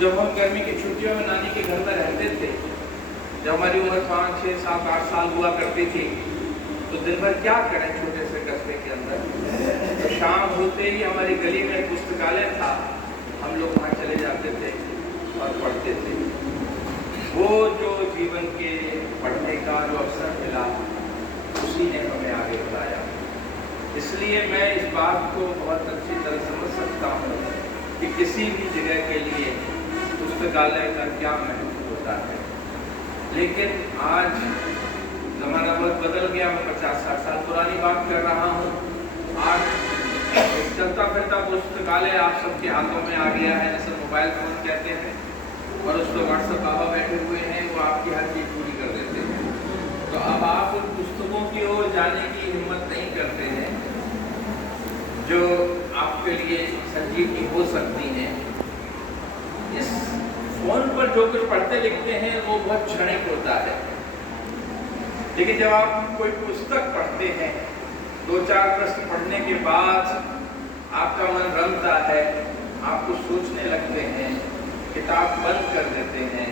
जब हम गर्मी की छुट्टियों में नानी के घर में रहते थे, जब हमारी उम्र 5, 6, 7, 8 साल हुआ करती थी, तो दिन भर क्या करें छोटे से कस्बे के अंदर। तो शाम होते ही हमारी गली में पुस्तकालय था, हम लोग वहाँ चले जाते थे और पढ़ते थे। वो जो जीवन के पढ़ने का जो अवसर मिला, उसी ने हमें आगे बढ़ाया। इसलिए मैं इस बात को बहुत अच्छी तरह समझ सकता हूँ कि किसी भी जगह के लिए पुस्तकालय का क्या महत्व होता है। लेकिन आज ज़माना बहुत बदल गया। मैं 50-60 साल पुरानी बात कर रहा हूँ। आज चलता फिरता पुस्तकालय आप सबके हाथों में आ गया है, जैसे मोबाइल फ़ोन कहते हैं, और उस पर व्हाट्सएप बाबा बैठे हुए हैं, वो आपकी हर चीज़ पूरी कर देते हैं। तो अब आप उन पुस्तकों की ओर जाने की हिम्मत नहीं करते हैं जो आपके लिए संजीवनी हो सकती हैं। इस फोन पर जो कुछ पढ़ते लिखते हैं वो बहुत क्षणिक होता है, लेकिन जब आप कोई पुस्तक पढ़ते हैं, 2-4 प्रश्न पढ़ने के बाद आपका मन रमता है, आप कुछ सोचने लगते हैं, किताब बंद कर देते हैं,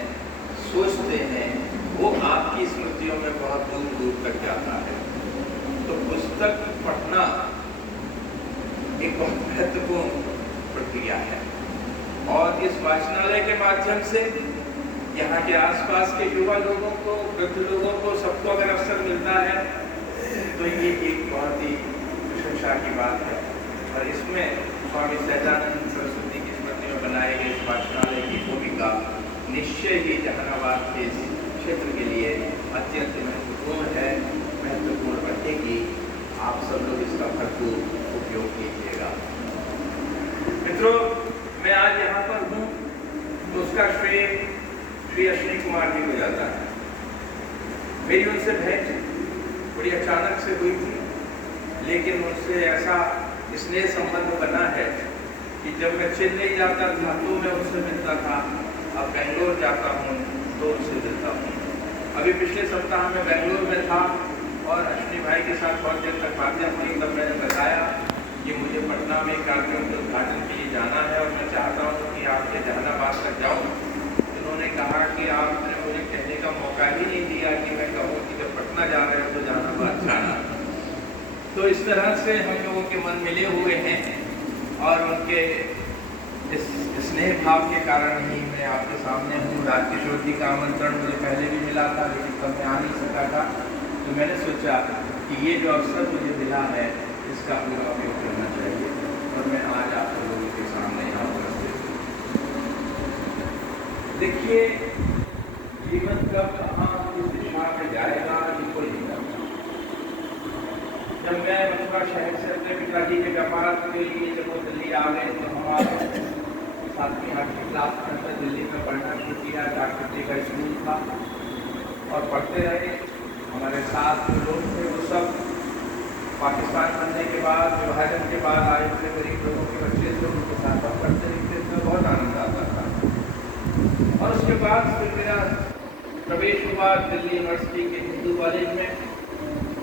सोचते हैं, वो आपकी स्मृतियों में बहुत दूर दूर तक जाता है। तो पुस्तक पढ़ना एक बहुत महत्वपूर्ण प्रक्रिया है, और इस वाचनालय के माध्यम से यहाँ के आसपास के युवा लोगों को, वृद्ध लोगों को, सबको अगर अवसर मिलता है तो ये एक बहुत ही प्रशंसा की बात है। और इसमें स्वामी सहजानंद सरस्वती की स्मृति में बनाए गए इस वाचनालय की भूमिका निश्चय ही जहानाबाद के इस क्षेत्र के लिए अत्यंत महत्वपूर्ण है, महत्वपूर्ण रहेगी। आप सब लोग इसका भरपूर उपयोग कीजिएगा। मित्रों, मैं आज यहाँ पर हूँ तो उसका श्रेय श्री अश्विनी कुमार जी को जाता है। मेरी उनसे भेंट बड़ी अचानक से हुई थी, लेकिन उनसे ऐसा स्नेह संबंध बना है कि जब मैं चेन्नई जाता था तो मैं उनसे मिलता था, अब बेंगलोर जाता हूँ तो उनसे मिलता हूँ। अभी पिछले सप्ताह में बेंगलोर में था और अश्विनी भाई के साथ बहुत देर तक बातें हुई। तब मैंने बताया कि मुझे पटना में कार्यक्रम के उद्घाटन के लिए जाना है और मैं चाहता हूँ कि आपके जहानाबाद तक जाऊँ। उन्होंने कहा कि आपने मुझे कहने का मौका ही नहीं दिया कि मैं कहूँ कि जब पटना जा रहे हो तो जहानाबाद जाना। तो इस तरह से हम लोगों के मन मिले हुए हैं, और उनके इस स्नेह भाव के कारण ही मैं आपके सामने हूँ। राजकिशोर जी का आमंत्रण मुझे पहले भी मिला था, लेकिन तब मैं आ नहीं सका था। तो मैंने सोचा कि ये जो अवसर मुझे मिला है इसका पूरा उपयोग करना चाहिए, और मैं आज आप लोगों के सामने यहाँ उपस्थित हूँ। देखिए, जीवन कब कहाँ किस दिशा में जाएगा ये कोई नहीं जानता। जब मैं मथुरा शहर से अपने पिताजी के व्यापार के लिए जब वो दिल्ली आ गए तो हमारे 7वीं 8वीं क्लास में मैं दिल्ली में पढ़ना शुरू किया। जागृति का स्कूल था और पढ़ते रहे। हमारे साथ जो लोग थे वो सब पाकिस्तान बनने के बाद, विभाजन के बाद आए हुए गरीब लोगों के बच्चे थे, उनके साथ हम पढ़ते लिखते थे, बहुत आनंद आता था। और उसके बाद फिर मेरा प्रवेश हुआ दिल्ली यूनिवर्सिटी के हिंदू कॉलेज में।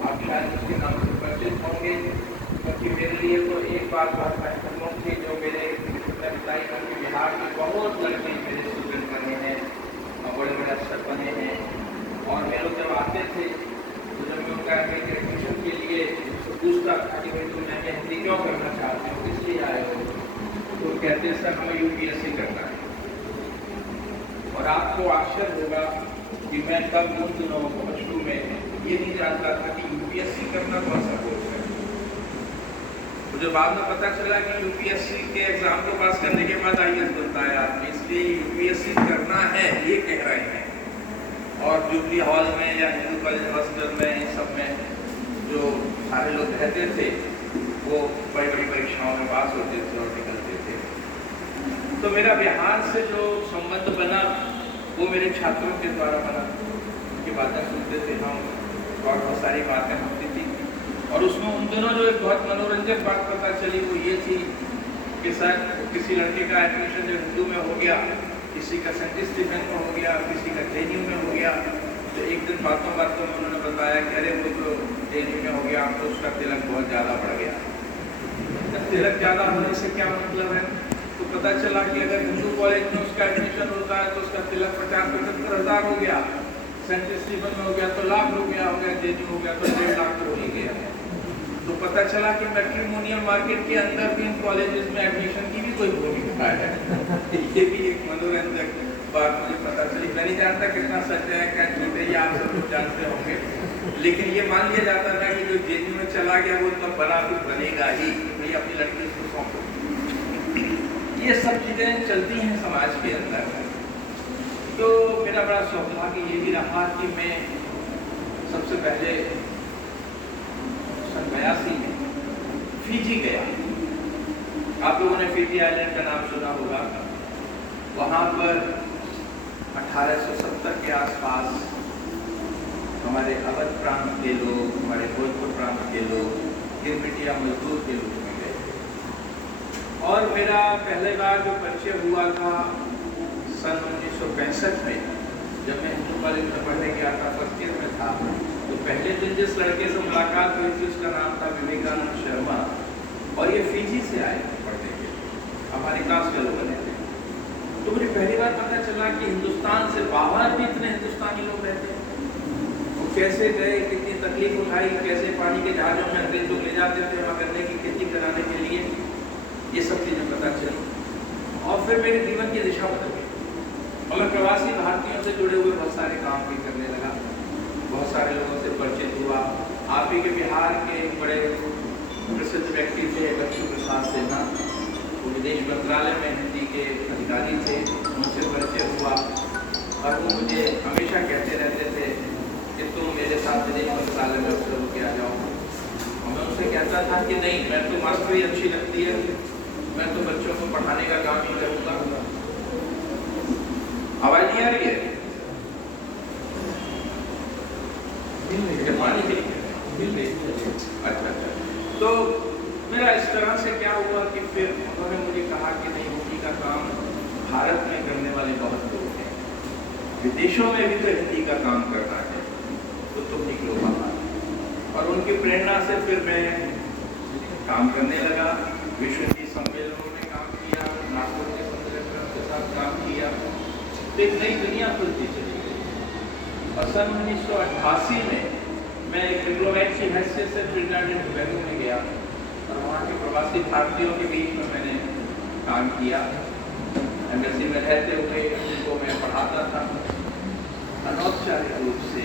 आप शायद उसके नाम से परिचित होंगे, क्योंकि मेरे लिए तो एक बात बहुत महत्वपूर्ण थी, जो मेरे पिताई करके बिहार के बहुत लड़के मेरे स्टूडेंट बने हैं और बड़े बड़े अफसर बने हैं। और वे लोग जब आते थे तो जब मैं उनका एडमिशन के लिए पूछता था कि भाई तुम हिंदी क्यों करना चाहते हो, किस लिए आए हो, तो कहते सर हमें UPSC करना है। और आपको आश्चर्य होगा कि मैं तब उन दिनों शुरू में ये नहीं जानता था कि UPSC करना कौन सा कोर्स है। मुझे बाद में पता चला कि UPSC के एग्जाम को पास करने के बाद IAS बनता है आदमी, इसलिए UPSC करना है ये कह रहे हैं। और जुबली हॉल में या हिंदू कॉलेज हॉस्टल में इन सब में जो सारे लोग रहते थे वो बड़ी बड़ी परीक्षाओं में पास होते थे और निकलते थे। तो मेरा बिहार से जो संबंध बना वो मेरे छात्रों के द्वारा बना। उनकी बातें सुनते थे हम, और बहुत सारी बातें होती थी। और उसमें उन दिनों जो एक बहुत मनोरंजक बात पता चली वो ये थी कि शायद किसी लड़के का एडमिशन जो हिंदू में हो गया, किसी का सेंट स्टीफन में हो गया, किसी का JNU में हो गया। तो एक दिन बातों में उन्होंने बताया कि अरे वो तो JNU में हो गया, तो उसका तिलक बहुत ज़्यादा बढ़ गया। तिलक ज़्यादा होने से क्या मतलब है? तो पता चला कि अगर हिंदू कॉलेज में उसका एडमिशन होता है तो उसका तिलक 50-75 हज़ार हो गया, सेंट स्टीफन में हो गया तो लाख रुपया हो गया, जेजू हो गया तो 1.5 लाख तो हो ही गया। तो पता चला कि मैट्रिमोनियल मार्केट के अंदर भी इन कॉलेजेस में एडमिशन की भी कोई भूमिका है। ये भी एक मनोरंजक बात मुझे पता चली। मैं नहीं जानता कितना सच है क्या झूठ है, ये आप सब लोग जानते होंगे, लेकिन ये मान लिया जाता था कि जो जेजू में चला गया वो तब बना भी बनेगा ही, भाई अपनी लड़की को सौंपो। ये सब चीज़ें चलती हैं समाज के अंदर। तो मेरा बड़ा सौभाग्य ये भी रहा कि मैं सबसे पहले सन 82 में फिजी गया। आप लोगों ने फिजी आइलैंड का नाम सुना होगा। वहाँ पर 1870 के आसपास हमारे अवध प्रांत के लोग, हमारे भोजपुर प्रांत के लोग गिरमिटिया मजदूर के रूप में गए। और मेरा पहले बार जो परिचय हुआ था सन 1965 में, जब मैं हिंदू कॉलेज में पढ़ने गया था, फर्स्ट ईयर में था, तो पहले दिन जिस लड़के से मुलाकात हुई थी उसका नाम था विवेकानंद शर्मा, और ये फिजी से आए पढ़ने के, हमारे क्लास फेलो बने थे। तो मुझे पहली बार पता चला कि हिंदुस्तान से बाहर भी इतने हिंदुस्तानी लोग रहते हैं। वो कैसे गए, कितनी तकलीफ उठाई, कैसे पानी के जहाज़ों में अंग्रेज लोग ले जाते थे वहाँ करने की खेती कराने के लिए, ये सब चीज़ें पता चली। और फिर मेरे जीवन की दिशा बदल गई और मैं प्रवासी भारतीयों से जुड़े हुए बहुत सारे काम भी करने लगा, बहुत सारे लोगों से परिचित हुआ। आप ही के बिहार के एक बड़े प्रसिद्ध व्यक्ति थे लक्ष्मी प्रसाद सिन्हा, वो विदेश मंत्रालय में हिंदी के अधिकारी थे, उनसे परिचय हुआ। और वो मुझे हमेशा कहते रहते थे कि तुम मेरे साथ विदेश मंत्रालय में अफसर होकर आ जाओ। और मैं उनसे कहता था कि नहीं, मैं तो मास्टरी अच्छी लगती है, मैं तो बच्चों को पढ़ाने का काम ही करूँगा। आवाज नहीं आ रही है? पानी अच्छा। तो मेरा इस तरह से क्या हुआ कि फिर उन्होंने मुझे कहा कि नहीं, हिंदी का काम भारत में करने वाले बहुत लोग हैं, विदेशों में भी तो हिंदी का काम करना है, तो तुम निकलो बाहर। और उनकी प्रेरणा से फिर मैं काम करने लगा। विश्व हिंदी सम्मेलनों में काम किया, नागपुर के सम्मेलन के साथ काम किया, तो एक नई दुनिया खुलती चली गई। और सन 1988 में मैं एक डिप्लोमेट की हैसियत से ट्रिनिडाड एंड टोबैगो में गया और वहाँ के प्रवासी भारतीयों के बीच में मैंने काम किया। एम्बेसी में रहते हुए उनको मैं पढ़ाता था, अनौपचारिक रूप से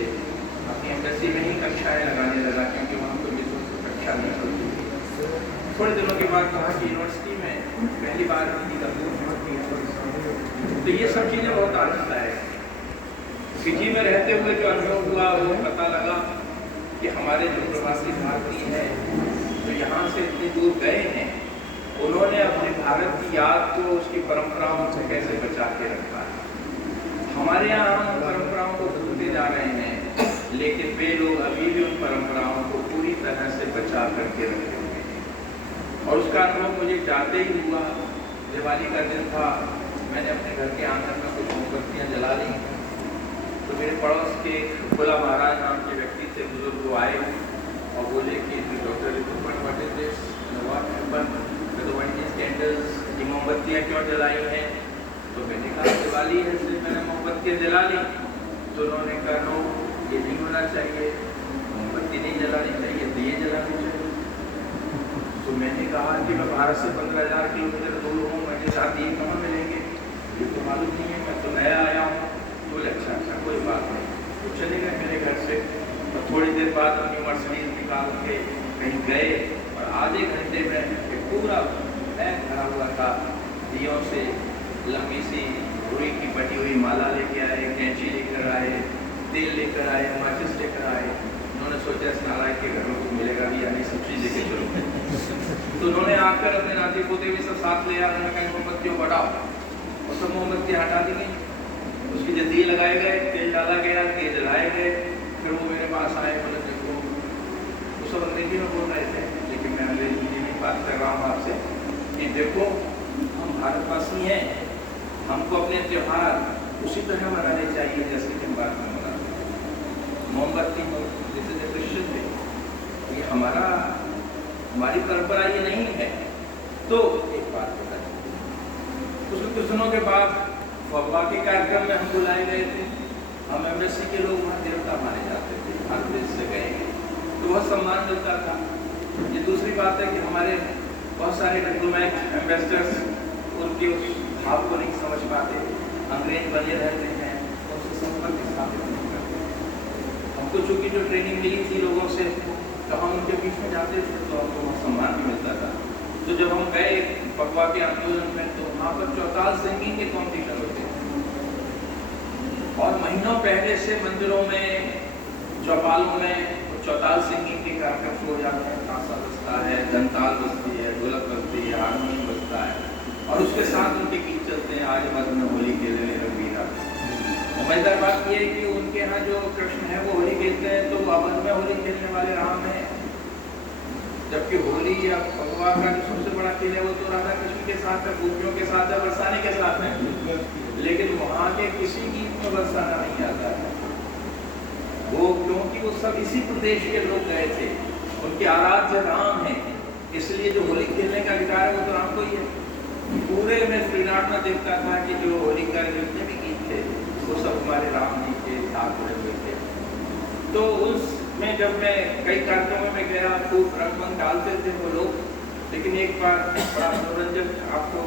अपनी एम्बेसी में ही कक्षाएँ लगाने लगा, क्योंकि वहाँ कोई भी कक्षा नहीं चलती थी। थोड़े दिनों के बाद वहाँ की यूनिवर्सिटी में पहली बार हिंदी का कोर्स किया। तो ये सब चीज़ें बहुत आनंददायक है। फिजी में रहते हुए जो अनुभव हुआ वो पता लगा कि हमारे जो प्रवासी भारतीय हैं जो यहाँ से इतनी दूर गए हैं, उन्होंने अपने भारत की याद को, उसकी परंपराओं से कैसे बचा के रखा है। हमारे यहाँ हम परंपराओं को भूलते जा रहे हैं, लेकिन वे लोग अभी भी उन परंपराओं को पूरी तरह से बचा करके रखे हुए हैं। और उसका अनुभव मुझे जाते ही हुआ। दिवाली का दिन था, मैंने अपने घर के आंगन में कुछ मोमबत्तियाँ जला ली, तो मेरे पड़ोस के खुला महाराज नाम के व्यक्ति थे, बुजुर्ग, वो आए और बोले कि doctor what is this, what happened, तो व्हाट इज कैंडल्स, ये मोमबत्तियाँ क्यों जलाई हैं? तो मैंने कहा दिवाली है इसलिए मैंने मोमबत्तियाँ जला ली। तो उन्होंने कहा नो, ये नहीं होना चाहिए, मोमबत्ती नहीं जलानी चाहिए, दिए जलाने चाहिए। तो मैंने कहा कि मैं भारत से 15,000 किलोमीटर दूर हूँ, मेरे साथ दिए कहाँ मिलेंगे, ये तो मालूम नहीं है, मैं तो नया आया हूँ। तो अच्छा कोई बात नहीं, तो चले गए मेरे घर से। और थोड़ी देर बाद हम यूनिवर्सिटी निकाल के कहीं गए और आधे घंटे में एक पूरा बैग भरा हुआ था दियों से, लंबी सी रुई की बटी हुई माला लेके आए, कैंची लेकर आए, तेल लेकर आए, माचिस लेकर आए। उन्होंने सोचा इस नालायक के घर में कुछ मिलेगा भी, यानी सब चीज़ लेके चलो। तो उन्होंने आकर अपने नाती पोते भी सब साथ ले आए, उन्होंने कहा मोमबत्तियों को हटाओ, और सब मोमबत्तियाँ हटा दी गई। उसकी जो दिए लगाए गए, तेल डाला गया, दिए जलाए गए। फिर वो मेरे पास आए, बोले देखो, वो सब अंग्रेजी में बोल रहे थे, लेकिन मैं अंग्रेजी में बात कर रहा हूँ आपसे कि देखो हम भारतवासी हैं, हमको अपने त्यौहार उसी तरह मनाने चाहिए जैसे कि हम बात में मनाते हैं। मोमबत्ती जैसे क्रिश्चियन थे, ये हमारी परंपरा ये नहीं है। तो एक बात बताइए, कुछ दिनों के बाद फगवा के कार्यक्रम में हम बुलाए गए थे। हम एम्बेसी के लोग वहाँ देवता माने जाते थे, हर देश से गए तो बहुत सम्मान मिलता था। ये दूसरी बात है कि हमारे बहुत सारे डिप्लोमेट एम्बेसडर्स उनके उस भाव को नहीं समझ पाते, अंग्रेज बने रहते हैं, उनसे संपर्क स्थापित नहीं करते। हमको चूँकि जो ट्रेनिंग मिली थी लोगों से, तो हम उनके बीच में जाते थे तो हमको वहाँ सम्मान भी मिलता था। तो जब हम गए फगवा के आंदोलन में तो वहाँ पर चौताल सिंगिंग के कॉम्पिटिशन होते हैं और महीनों पहले से मंदिरों में, चौपालों में चौताल सिंगिंग के कार्यक्रम शुरू हो जाते हैं। ताशा बजता है, धनताल बजती है, ढोलक बजती है, हारमोनियम बजता है और उसके साथ उनके गीत चलते हैं, आज मद में होली खेले रंगीला। मजेदार बात यह है कि उनके यहाँ जो कृष्ण है वो होली खेलते हैं तो अवध में होली खेलने वाले राम है, जबकि होली या फगवा का जो सबसे बड़ा खेल है वो तो राधा कृष्ण के साथ है, गोपियों के साथ है, बरसाने के साथ है। लेकिन वहाँ के किसी गीत में बरसाना नहीं आता है वो, क्योंकि वो सब इसी प्रदेश के लोग गए थे, उनके आराध्य राम है, इसलिए जो होली खेलने का अधिकार है वो तो राम को ही है। पूरे में श्रीनाथ में देखता था कि जो होली का जितने भी गीत थे वो सब हमारे राम जी के साथ जुड़े हुए थे। तो उसमें जब मैं कई कार्यक्रमों में गया खूब रंग डालते थे वो लोग, लेकिन एक बार बड़ा मनोरंजक आपको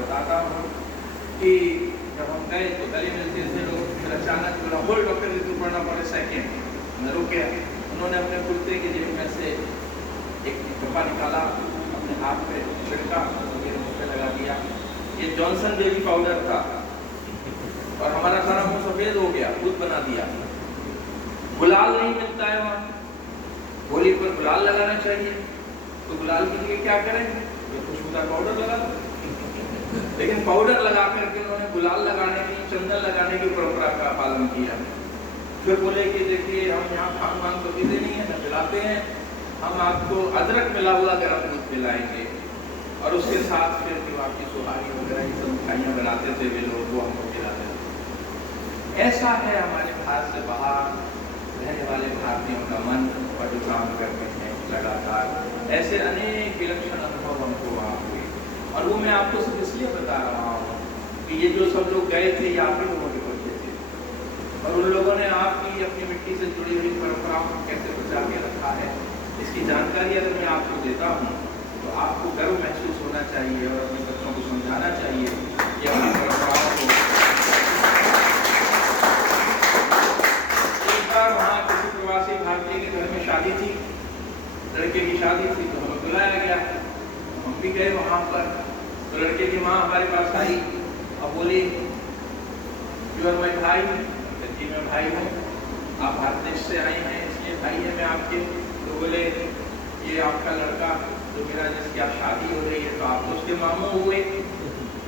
बताता हूँ कि जब हम गए तो गले मिलते थे लोग, फिर अचानक बोला बोल doctor Rituparna for a second. रुके, उन्होंने अपने कुर्ते की जेब में से एक डब्बा निकाला, अपने हाथ पे छिड़का, मेरे मुँह पे लगा दिया। ये जॉनसन बेबी पाउडर था और हमारा सारा मुंह सफेद हो गया, दूध बना दिया। गुलाल नहीं मिलता है वहाँ, होली पर गुलाल लगाना चाहिए, तो गुलाल के लिए क्या करें, खुशबूदार पाउडर लगा दो। लेकिन पाउडर लगा करके उन्होंने गुलाल लगाने की, चंदन लगाने की परंपरा का पालन किया। फिर बोले कि देखिए हम यहाँ खान पान तो पीते नहीं है, न पिलाते हैं, हम आपको अदरक मिला हुआ गर्म दूध पिलाएंगे। और उसके साथ फिर जो आपकी सुहारी वगैरह ये सब मिठाइयाँ बनाते थे वे लोग, वो हमको खिलाते थे। ऐसा है हमारे भारत से बाहर रहने वाले भारतीयों का मन और जो काम करते हैं लगातार। ऐसे अनेक विलक्षण अनुभव हमको वहाँ हुए और वो मैं आपको सिर्फ इसलिए बता रहा हूँ कि ये जो सब लोग गए थे ये आप ही लोगों के बच्चे थे और उन लोगों ने आपकी अपनी मिट्टी से जुड़ी हुई परंपराओं को कैसे बचा के रखा है, इसकी जानकारी अगर मैं आपको देता हूँ तो आपको गर्व महसूस होना चाहिए और अपने बच्चों को समझाना चाहिए कि अपनी परंपराओं को। एक बार वहाँ किसी प्रवासी भारतीय के घर में शादी थी, लड़के की शादी थी, तो हमें बुलाया गया, हम भी गए वहाँ पर। तो लड़के की माँ हमारे पास आई और बोली यू आर माय भाई, कि मैं भाई हूँ, आप भारत देश से आए हैं इसलिए भाई है मैं आपके। तो बोले ये आपका लड़का तो मेरा जिसकी आप शादी हो रही है तो आप उसके मामू हुए।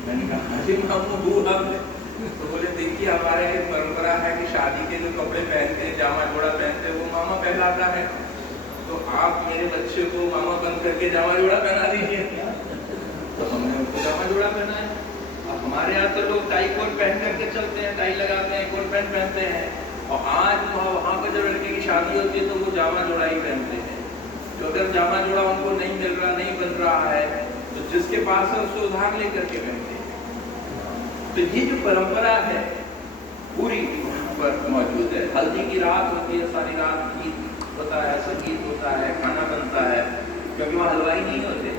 मैंने कहा जी मामू हुआ। तो बोले देखिए हमारे एक परंपरा है कि शादी के जो कपड़े पहनते हैं, जामा जोड़ा पहनते हैं, वो मामा पहनाता है, तो आप मेरे बच्चे को मामा बन करके जामा जोड़ा पहना दीजिए। तो हमने उनको जामा जोड़ा पहनाया। अब हमारे यहाँ तो लोग टाई कोट पहन करके चलते हैं, टाई लगाते हैं, कोट पैंट पहनते हैं, और आज वहाँ पर जब लड़के की शादी होती है तो वो जामा जोड़ा ही पहनते हैं। तो अगर जामा जोड़ा उनको नहीं मिल रहा, नहीं बन रहा है, तो जिसके पास है उससे उधार लेकर के पहनते हैं। तो ये जो परंपरा है पूरी वहाँ पर मौजूद है। हल्दी की रात होती है, सारी रात गीत होता है, संगीत होता है, खाना बनता है, क्योंकि वहाँ हलवाई नहीं होते।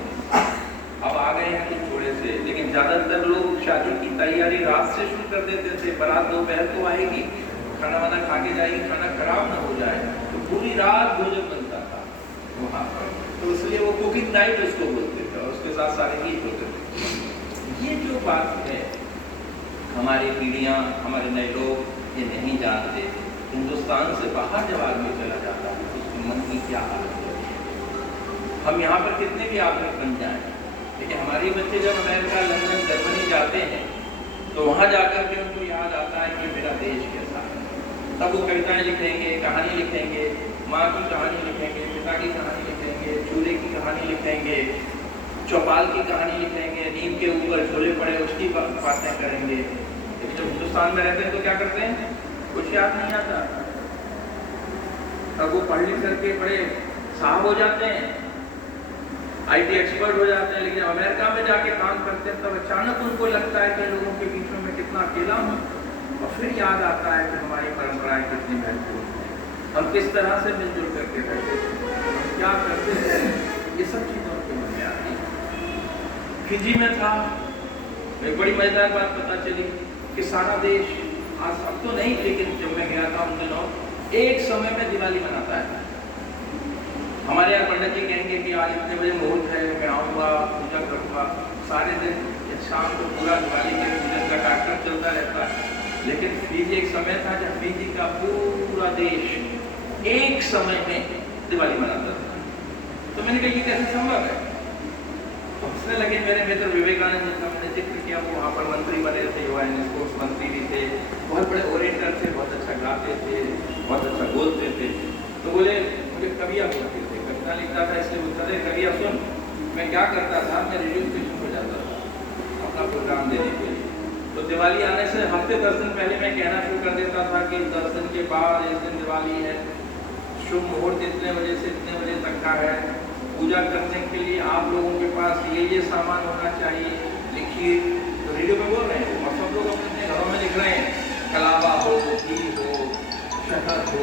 अब आ गए हैं कुछ थोड़े से, लेकिन ज़्यादातर लोग शादी की तैयारी रात से शुरू कर देते थे। बारात दोपहर को आएगी, खाना वाना खा के जाएगी, खाना खराब ना हो जाए, तो पूरी रात भोजन बनता था वहाँ पर। तो इसलिए वो कुकिंग नाइट उसको बोलते थे और उसके साथ सारे गीत होते थे। ये जो बात है हमारी पीढ़ियाँ, हमारे नए लोग ये नहीं जानते। हिंदुस्तान से बाहर जब आदमी चला जाता है तो उसके मन की क्या हालत होती है। हम यहाँ पर कितने भी आदमी बन जाएं, लेकिन हमारे बच्चे जब अमेरिका, लंदन, जर्मनी जाते हैं तो वहाँ जाकर के उनको याद आता है कि मेरा देश कैसा है। तब वो कविताएं लिखेंगे, कहानी लिखेंगे, माँ की कहानी लिखेंगे, पिता की कहानी लिखेंगे, चूल्हे की कहानी लिखेंगे, चौपाल की कहानी लिखेंगे, नीम के ऊपर झोले पड़े उसकी बातें करेंगे। लेकिन जब हिंदुस्तान में रहते हैं तो क्या करते हैं, कुछ याद नहीं आता। तब वो पढ़ लिख करके बड़े साहब हो जाते हैं, IT एक्सपर्ट हो जाते हैं, लेकिन अमेरिका में जाके काम करते हैं तब अचानक उनको लगता है कि लोगों के बीच में मैं कितना अकेला हूँ, और फिर याद आता है कि हमारी परंपराएं कितनी महत्वपूर्ण हैं, हम किस तरह से मिलजुल करके रहते थे, हम क्या करते थे, ये सब चीज़ें उनके मन में आती हैं। फिजी में था, एक बड़ी मजेदार बात पता चली कि सारा देश, आज अब तो नहीं, लेकिन जब मैं गया था उन दिनों, एक समय में दिवाली मनाता है। हमारे यहाँ पंडित जी कहेंगे कि आज इतने बजे मुहूर्त है, मैं आऊँगा, पूजा करूँगा, सारे दिन शाम को पूरा दिवाली के पूजन का कार्यक्रम चलता रहता है। लेकिन फिजी एक समय था जब फिजी का पूरा देश एक समय में दिवाली मनाता था। तो मैंने कहा ये कैसे संभव है? हंसने लगे मेरे मित्र विवेकानंद जी का, मैंने जिक्र किया, वो वहाँ पर मंत्री बने थे, युवा एंड स्पोर्ट्स मंत्री भी थे, बहुत बड़े ओरेटर थे, बहुत अच्छा गाते थे, बहुत अच्छा बोलते थे। तो बोले मुझे कविया बोलते थे, कविता लिखता था, इसलिए बोलता था कविया सुन। मैं क्या करता था, मैं रेडियो स्टेशन पर जाता था अपना प्रोग्राम देने के लिए। तो दिवाली आने से हफ्ते 10 दिन पहले मैं कहना शुरू कर देता था कि 10 दिन के बाद इस दिन दिवाली है, शुभ मुहूर्त इतने बजे से इतने बजे तक का है, पूजा करने के लिए आप लोगों के पास ये सामान होना चाहिए, लिखिए। तो रेडियो पे बोल रहे हैं और सब लोग अपने अपने घरों में लिख रहे हैं, कलावा हो, घी हो, शहद हो,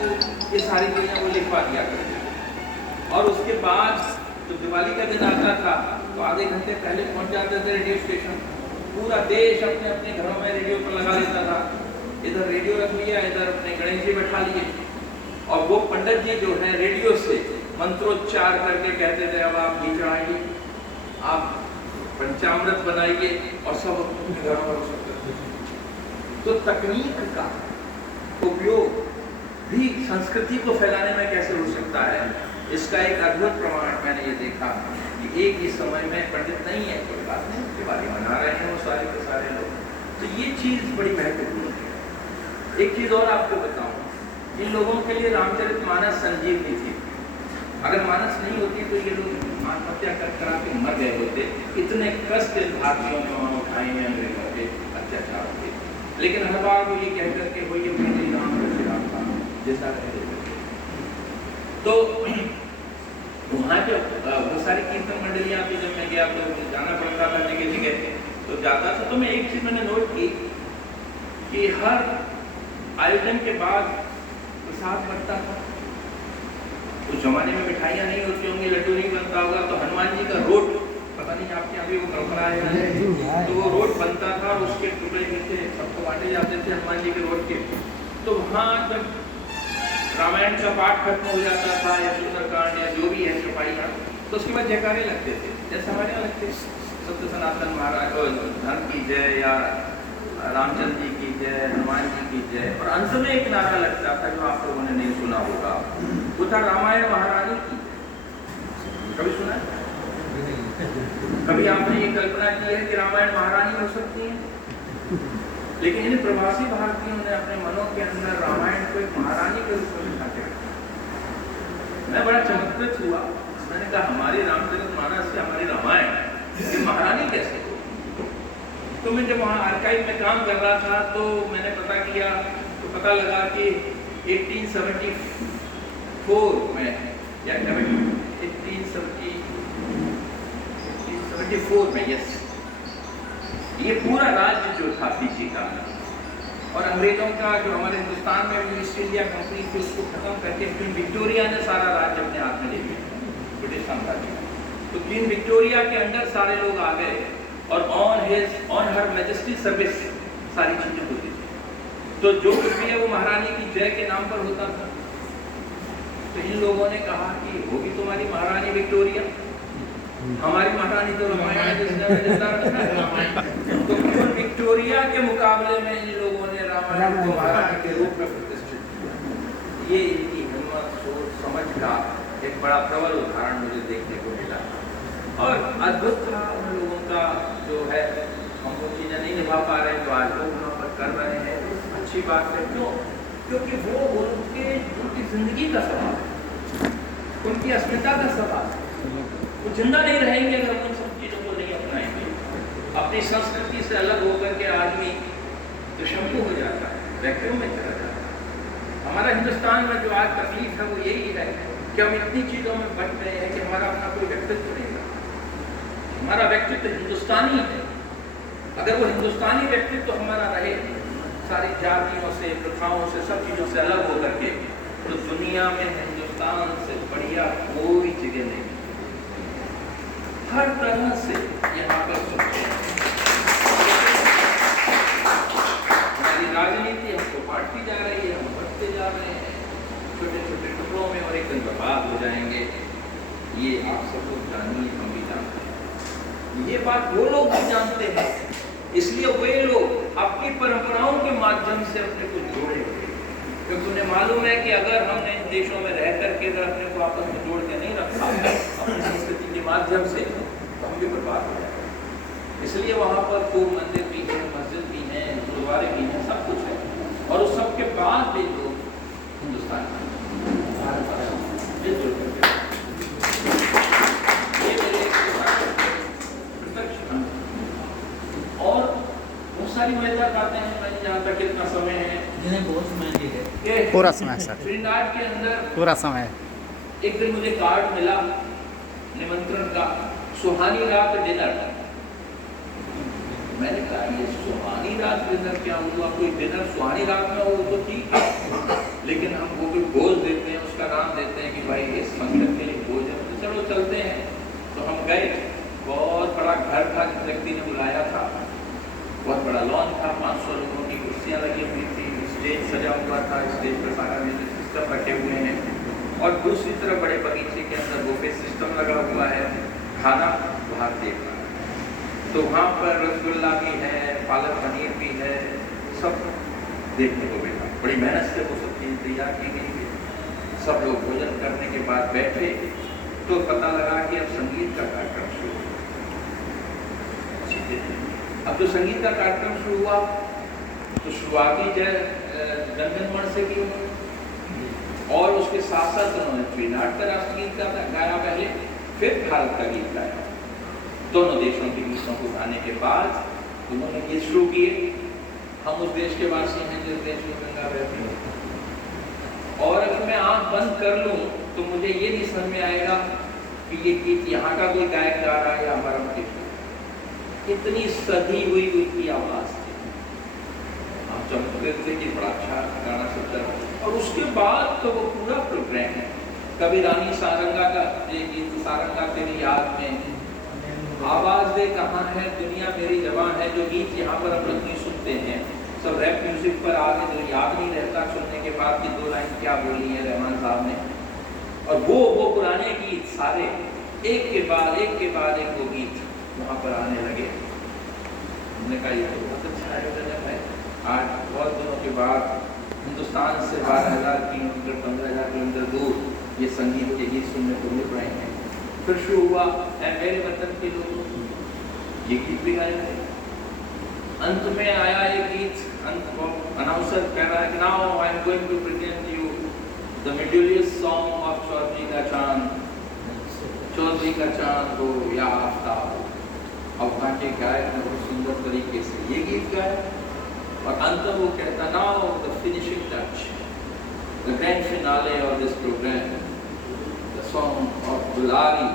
ये सारी चीज़ें वो लिखवा दिया करते थे। और उसके बाद तो दिवाली का दिन आता था तो आधे घंटे पहले पहुंच जाते थे रेडियो स्टेशन, पूरा देश अपने अपने घरों में रेडियो पर लगा देता था। इधर रेडियो रख लिया, इधर अपने गणेश जी बैठा लिए, और वो पंडित जी जो है रेडियो से मंत्रोच्चार करके कहते थे अब आप घी चढ़ाइए, आप पंचामृत बनाइए, और सब अपने घरों में सब करते थे। तो तकनीक का उपयोग भी संस्कृति को फैलाने में कैसे हो सकता है, इसका एक अद्भुत प्रमाण मैंने ये देखा कि एक ही समय में पंडित नहीं है, कोई बात नहीं, दिवाली मना रहे हैं वो सारे के सारे लोग। तो ये चीज़ बड़ी महत्वपूर्ण है। एक चीज़ और आपको बताऊं, इन लोगों के लिए रामचरितमानस संजीवनी थी। अगर मानस नहीं होती तो ये लोग आत्महत्या कर के मर गए होते। इतने कष्ट भारतीयों ने वहाँ उठाए हैं अंग्रेजों के अत्याचार के, लेकिन हर बार वो ये कह करके वो ये मेरे राम था जैसा कहते। तो वहाँ पे बहुत सारी कीर्तन मंडलियाँ थी, जब मैं गया तो जाना पड़ता था जगह जगह, तो जाता था। तो मैं एक चीज़ मैंने नोट की कि हर आयोजन के बाद प्रसाद बनता था। उस जमाने में मिठाइयाँ नहीं होती होंगी, लड्डू नहीं बनता होगा, तो हनुमान जी का रोट, पता नहीं आपके यहाँ भी वो परंपरा है, तो वो रोट बनता था और उसके टुकड़े भी थे, सबको बांटे जाते थे हनुमान जी के रोट के। तो वहाँ जब रामायण का पाठ खत्म हो जाता था या सुंदरकांड या जो भी है चौपाइयाँ, तो उसके बाद जयकारे लगते थे, जैसे हमारे यहाँ लगते, सत्य सनातन महाराज धर्म की जय या रामचंद्र जी की जय, हनुमान जी की जय। और अंत में एक नारा लगता था जो आप लोगों ने नहीं सुना होगा, वो था रामायण महारानी की। कभी सुना? कभी आपने ये कल्पना की है कि रामायण महारानी हो सकती है? लेकिन इन प्रवासी भारतीयों ने अपने मनों के अंदर रामायण को एक महारानी के रूप में बिठा के रखा। मैं बड़ा चमत्कृत हुआ, मैंने कहा हमारी रामचरितमानस से हमारी रामायण ये महारानी कैसे हो? तो मैं जब वहाँ आर्काइव में काम कर रहा था तो मैंने पता किया, तो पता लगा कि 1874 में या 1874 में, यस, ये पूरा राज्य जो था फिजी का, और अंग्रेजों का जो हमारे हिंदुस्तान में ईस्ट इंडिया कंपनी थी उसको खत्म करके क्वीन विक्टोरिया ने सारा राज्य अपने हाथ में ले लिया, ब्रिटिश साम्राज्य। तो क्वीन विक्टोरिया के अंदर सारे लोग आ गए और ऑन हर मैजेस्टी सर्विस सारी चीजें होती थी। तो जो कुछ भी है वो महारानी की जय के नाम पर होता था। तो इन लोगों ने कहा कि होगी तुम्हारी महारानी विक्टोरिया, हमारी महारानी तो रामायण है जिसने हमें जिंदा रखा है। तो क्वीन विक्टोरिया के मुकाबले में इन लोगों ने रामायण को महारानी के रूप में प्रतिष्ठित किया। ये इनकी हिम्मत, सोच, समझ का एक बड़ा प्रबल उदाहरण मुझे देखने को मिला। और अद्भुत था उन लोगों का जो है, हम वो चीज़ें नहीं निभा पा रहे हैं जो आज लोग वहाँ पर कर रहे हैं। अच्छी बात है, क्यों? क्योंकि वो उनकी जिंदगी का सवाल है, उनकी अस्मिता का सवाल है। वो जिंदा नहीं रहेंगे अगर हम उन सब चीज़ों को नहीं अपनाएंगे। अपनी संस्कृति से अलग होकर के आदमी तो शंकु हो जाता है, वैक्यूम में चला जाता है। हमारा हिंदुस्तान में जो आज तकलीफ है वो यही है कि हम इतनी चीज़ों में बच गए हैं कि हमारा अपना कोई व्यक्तित्व नहीं रहा। हमारा व्यक्तित्व हिंदुस्तानी है। अगर वो हिंदुस्तानी व्यक्तित्व हमारा रहे, सारी जातियों से, प्रथाओं से, सब चीज़ों से अलग होकर के, तो दुनिया में हिंदुस्तान से बढ़िया कोई जगह नहीं। हर तरह से यहाँ पर हमारी राजनीति हमको बांटती जा रही है, हम बढ़ते जा रहे हैं छोटे छोटे टुकड़ों में, और एक दिन बर्बाद हो जाएंगे। ये आप सब लोग जानिए, हम भी जानते हैं, ये बात वो लोग भी जानते हैं। इसलिए वे लोग अपनी परंपराओं के माध्यम से अपने को जोड़े हुए, क्योंकि उन्हें मालूम है कि अगर हमने इन देशों में रह करके अगर अपने को आपस में जोड़ के नहीं रखा अपनी संस्कृति के माध्यम से, तो हम भी बर्बाद हो जाएंगे। इसलिए वहाँ पर खूब मंदिर भी है, मस्जिद भी है, गुरुद्वारे भी हैं, सब कुछ है, और उस सब के बाद भी लोग हिंदुस्तान और बहुत सारी मजेदार बातें हैं। मैंने जहाँ तक कितना समय है, बहुत समय है, पूरा समय सर, श्रीनाथ के अंदर पूरा समय। एक दिन मुझे कार्ड मिला निमंत्रण का, सुहानी रात डिनर। मैंने कहा ये सुहानी रात डिनर क्या हुआ? कोई डिनर सुहानी रात में हो तो ठीक है, लेकिन हम वो कोई भोज देते हैं, उसका नाम देते हैं कि भाई इस फंक्शन के लिए भोज है, तो चलो चलते हैं। तो हम गए, बहुत बड़ा घर था, जिस व्यक्ति ने बुलाया था, बहुत बड़ा लॉन था, 500 लोगों की कुर्सियाँ लगी हुई थी, स्टेज सजा हुआ था, स्टेज पर सारा म्यूजिक सिस्टम रखे हुए हैं, और दूसरी तरफ बड़े बगीचे के अंदर बुफे सिस्टम लगा हुआ है, खाना बाहर देखना। तो वहाँ पर रसगुल्ला भी है, पालक पनीर भी है, सब देखने को मिला। बड़ी मेहनत से वो सब चीज़ तैयार की गई है। सब लोग भोजन करने के बाद बैठे तो पता लगा कि अब संगीत का कार्यक्रम शुरू हुआ। अब जो संगीत का कार्यक्रम शुरू हुआ तो शुरुआती जनगणमन से की और उसके साथ साथ उन्होंने श्रीनाथ का राष्ट्रगीत गाया पहले, फिर भारत का गीत गाया। दोनों देशों के गीतों को गाने के बाद उन्होंने गीत शुरू किए। हम उस देश के वासी हैं जिस देश में गंगा बहती है, और अगर मैं आंख बंद कर लूं तो मुझे ये नहीं समझ में आएगा कि ये गीत यहाँ का कोई गायक गा रहा है या हमारा देश। इतनी सधी हुई उनकी आवाज थी, आप चमकते थे कि बड़ा अच्छा गाना सुनता है। और उसके बाद तो वो पूरा प्रोग्राम है, कभी रानी सारंगा का ये गीत, सारंगा तेरी याद में, आवाज दे कहाँ है दुनिया मेरी जवान है, जो गीत यहाँ पर हम लोग नहीं सुनते हैं, सब रैप म्यूजिक पर आ गए, जो याद नहीं रहता सुनने के बाद कि 2 लाइन क्या बोली है रहमान साहब ने। और वो पुराने गीत सारे एक के बाद एक वो गीत वहाँ पर आने लगे। हमने कहा ये तो बहुत अच्छा आयोजन है। आज बहुत दिनों के बाद हिंदुस्तान से 12,000 किलोमीटर 15,000 किलोमीटर दूर ये संगीत के गीत सुनने को मिल रहे हैं। फिर शुरू हुआ मेरे वतन के लोग, ये गीत भी गाए थे। अंत में आया ये गीत, अनाउंसर कह रहा है कि now I am going to present you the melodious song of Chaudhary का चांद, चौधरी का चांद हो या आफ्ताब। अब वहाँ के गायक ने बहुत सुंदर तरीके से ये गीत गाया, और अंत में वो कहता now the finishing touch, the grand finale of this programme, song of Dulari,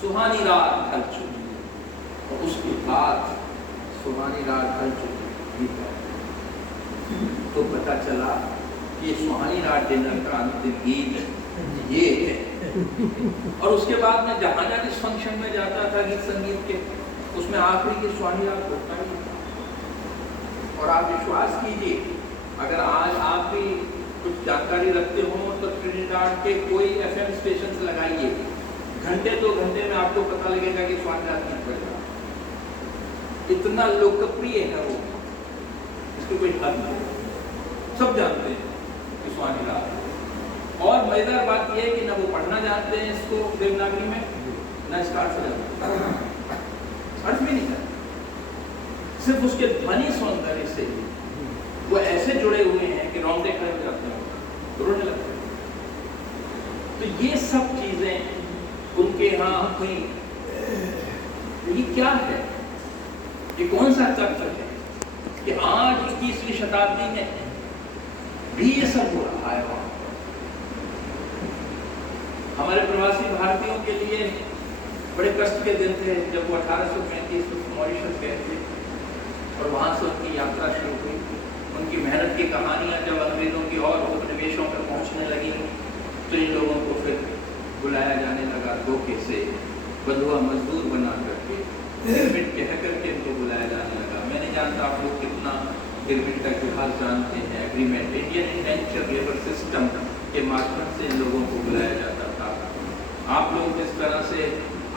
सुहानी रात ढल चुकी। और उसके बाद सुहानी रात ढल चुकी तो पता चला कि ये सुहानी रात डिनर का अंतिम गीत ये है। और उसके बाद मैं जहाँ जहाँ जिस फंक्शन में जाता था गीत संगीत के, उसमें आखिरी की सुहानी रात होता ही था। और आप विश्वास कीजिए, अगर आज आप भी कुछ जानकारी रखते हो तो ट्रिनिडाड के कोई FM स्टेशन लगाइए, घंटे 2 घंटे में आपको पता लगेगा कि सुहानी रात गीत बज रहा। इतना लोकप्रिय है वो, इसकी कोई हद नहीं, सब जानते हैं कि सुहानी रात। और मजेदार बात यह है कि ना वो पढ़ना जानते हैं इसको देवनागरी में, ना इसका अर्थ जानते हैं, अर्थ भी नहीं जानते, सिर्फ उसके ध्वनि सौंदर्य से वो ऐसे जुड़े हुए हैं कि रोंगटे खड़े हो जाते हैं, रोने लगते हैं। तो ये सब चीजें उनके यहाँ हुई। ये क्या है, ये कौन सा तत्व है कि आज 21वीं शताब्दी में भी ये सब हो रहा है। वहां हमारे प्रवासी भारतीयों के लिए बड़े कष्ट के दिन थे जब वो 1835 में मॉरिशस गए थे और वहाँ से उनकी यात्रा शुरू हुई। उनकी मेहनत की कहानियाँ जब अंग्रेज़ों की और उपनिवेशों पर पहुँचने लगी तो इन लोगों को फिर बुलाया जाने लगा, धोखे से बंधुआ मजदूर बना करके गिरमिट कह करके इनको बुलाया जाने लगा। मैं नहीं जानता आप लोग कितना गिरमिट का इतिहास जानते हैं। Agreement, Indian indenture labour system के माध्यम से इन लोगों को बुलाया जाता था। आप लोग जिस तरह से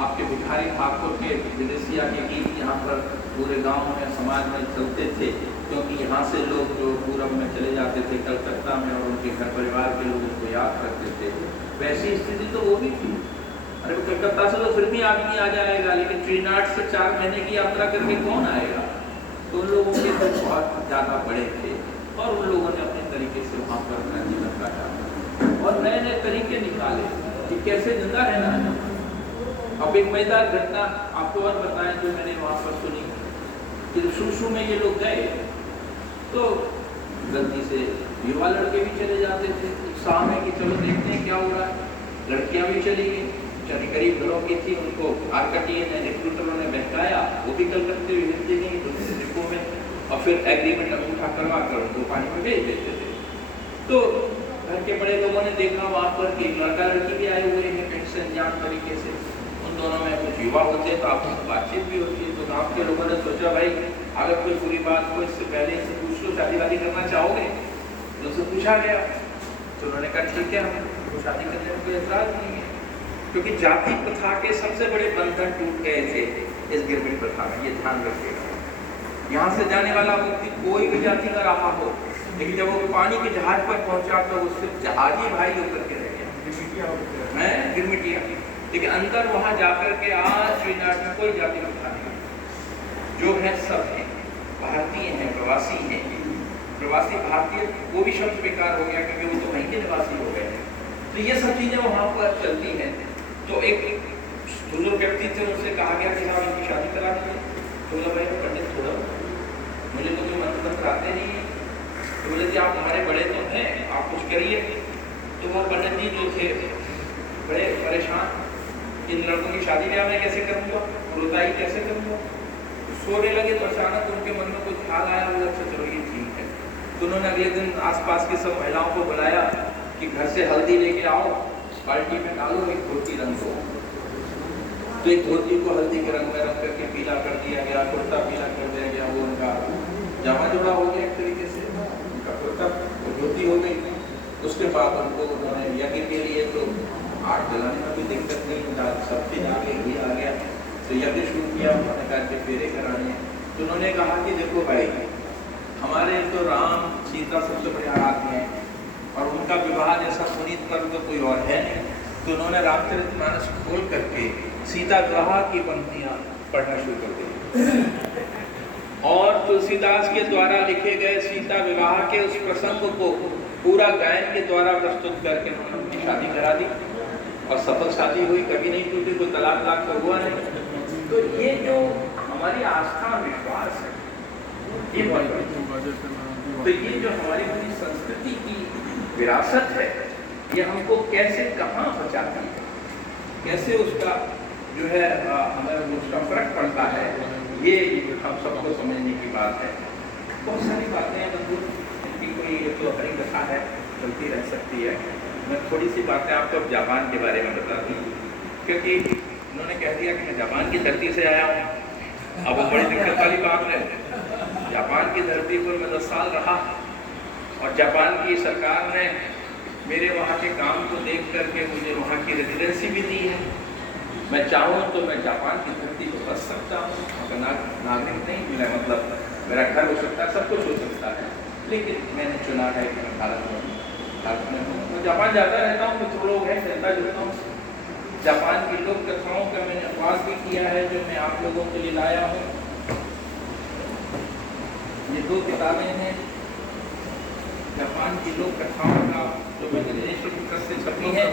आपके भिखारी ठाकुर के विदेशिया के गीत यहाँ पर पूरे गांव में समाज में चलते थे, क्योंकि यहाँ से लोग जो पूरब में चले जाते थे कलकत्ता में और उनके घर परिवार के लोग उनको याद करते थे, वैसी स्थिति तो वो भी थी। अरे कलकत्ता से तो फिर भी आदमी आ जाएगा, लेकिन ट्रीनाट से 4 महीने की यात्रा करके कौन आएगा? तो उन लोगों के तो बहुत ज़्यादा बड़े थे और उन लोगों ने अपने तरीके से वहाँ पर अपना जीवन काटा और नए नए तरीके निकाले कि कैसे जिंदा रहना है। अब एक मजेदार घटना आपको और बताएं जो मैंने वहाँ पर सुनी कि शुरू में ये लोग गए तो गलती से युवा लड़के भी चले जाते थे, उत्साह में कि चलो देखते हैं क्या हो रहा है। लड़कियाँ भी चली गई, चली गरीब घरों की थी, उनको आरकटिए ने रिक्रूटरों ने बहकाया, वो भी कलकत्ते भेजते गई दूसरे डिपो में और फिर एग्रीमेंट अंगूठा करवा कर उनको पानी में भेज देते थे। तो घर के बड़े लोगों ने देखा वहाँ पर कि लड़का लड़की भी आए हुए हैं कहीं से अनजान तरीके से, उन दोनों में कुछ युवा होते तो आपस में बातचीत भी होती है। तो गाँव के लोगों ने सोचा भाई अगर कोई पूरी बात हो इससे पहले इनसे पूछ लो शादी वादी करना चाहोगे, तो उससे पूछा गया तो उन्होंने कहा ठीक है हमको शादी करने में कोई एतराज नहीं है, क्योंकि जाति प्रथा के सबसे बड़े बंधन टूट गए थे इस गिरमिट प्रथा में। ये ध्यान रखिएगा, यहाँ से जाने वाला व्यक्ति कोई भी जाति का रहा हो, लेकिन जब वो पानी के जहाज पर पहुंचा तो वो सिर्फ जहाजी भाई होकर के रह गया, मैं गिरमिटिया। लेकिन अंदर वहाँ जाकर के आज ट्रीनाट में कोई जाति प्रथा नहीं, जो है सब है भारतीय हैं, प्रवासी हैं। प्रवासी भारतीय वो भी शब्द बेकार हो गया क्योंकि वो तो वहीं के निवासी हो गए हैं। तो ये सब चीज़ें वहाँ पर चलती हैं। तो एक बुजुर्ग व्यक्ति थे, उनसे कहा गया कि साहब इनकी शादी करा दीजिए। तो बोला भाई पंडित थोड़ा मुझे तो कोई मंत्र आते नहीं है। तो बोले कि आप हमारे बड़े तो हैं, आप कुछ करिए। तो वो पंडित जी जो थे बड़े परेशान, इन लड़कों की शादी ब्याह मैं कैसे करूँगा, रोताई कैसे करूँगा। सोने लगे तो अचानक उनके मन में कुछ ख्याल आया, वो अच्छा चलो ये ठीक है। तो उन्होंने अगले दिन आसपास की सब महिलाओं को बुलाया कि घर से हल्दी लेके आओ, बाल्टी में डालो, एक धोती रंग दो। तो एक धोती को हल्दी के रंग में रंग करके पीला कर दिया गया, कुर्ता पीला कर दिया गया, वो उनका जामा जोड़ा हो गया एक तरीके से, उनका कुर्ता धोती हो गई। उसके बाद उनको उन्होंने यज्ञ के लिए तो आग जलाने में भी दिक्कत नहीं, सब चीज आ गई, घी आ गया, तो यज्ञ शुरू किया। उन्होंने कहा कि फेरे कराने हैं। तो उन्होंने कहा कि देखो भाई हमारे तो राम सीता सबसे बड़े आराध्य हैं और उनका विवाह जैसा पुनीत कर्म तो कोई और है नहीं। तो उन्होंने रामचरितमानस खोल करके सीता विवाह की पंक्तियाँ पढ़ना शुरू कर दी और तुलसीदास के द्वारा लिखे गए सीता विवाह के उस प्रसंग को पूरा गायन के द्वारा प्रस्तुत करके उन्होंने अपनी शादी करा दी और सफल शादी हुई, कभी नहीं टूटी, कोई तलाक लाक तो हुआ नहीं। तो ये जो हमारी आस्था विश्वास है ये बहुत बड़ी, तो ये जो हमारी पूरी संस्कृति की विरासत है ये हमको कैसे कहाँ बचाती है, कैसे उसका जो है हमें उसका फर्क पड़ता है, ये हम सबको समझने की बात है। बहुत सारी बातें हैं बंधु, इनकी कोई तो हरी कथा है चलती रह सकती है। मैं थोड़ी सी बातें आपको जापान के बारे में बता दूँ, क्योंकि उन्होंने कह दिया कि मैं जापान की धरती से आया हूँ। अब वो बड़ी दिक्कत वाली बात है, जापान की धरती पर मैं 10 साल रहा और जापान की सरकार ने मेरे वहाँ के काम को देख करके मुझे वहाँ की रेजिडेंसी भी दी है। मैं चाहूँ तो मैं जापान की धरती पर बस सकता हूँ, अगर नागरिक नहीं मिला, मतलब मेरा घर हो सकता है, सब कुछ हो सकता है, लेकिन मैंने चुना है कि मैं भारत में हूँ। मैं जापान जाता रहता हूँ, मित्र लोग हैं, मिलता जुलता हूँ। जापान की लोक कथाओं का मैंने अनुवाद भी किया है जो मैं आप लोगों के लिए लाया हूँ। ये 2 किताबें हैं जापान की लोक कथाओं का जो मैंने निश्चित से छपी है,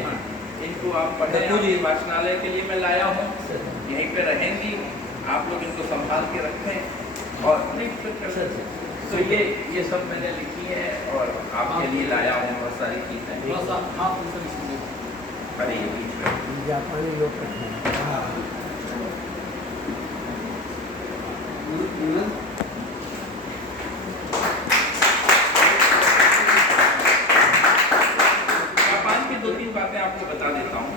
इनको आप पढ़ें। वाचनालय के लिए मैं लाया हूँ, यहीं पे रहेंगी, आप लोग इनको संभाल के रखें और तो ये सब मैंने लिखी है और आपके लिए लाया हूँ बहुत सारी चीज़ें। अरे ये बीच में जापानी लोग जापान की 2-3 बातें आपको बता देता हूँ।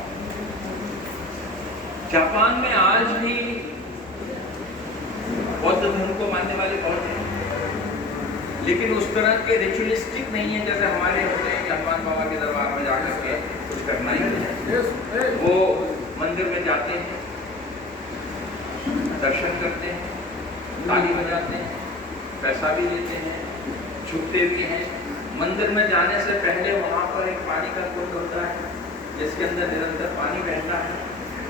जापान में आज भी बौद्ध धर्म को मानने वाले बहुत हैं, लेकिन उस तरह के रिचुअलिस्टिक नहीं है जैसे हमारे होते हैं हनुमान बाबा के दरबार में जाकर के कुछ करना ही है। वो मंदिर में जाते हैं, दर्शन करते हैं, ताली बजाते हैं, पैसा भी लेते हैं, झुकते भी हैं। मंदिर में जाने से पहले वहाँ पर एक पानी का कुंड होता है जिसके अंदर निरंतर पानी बहता है।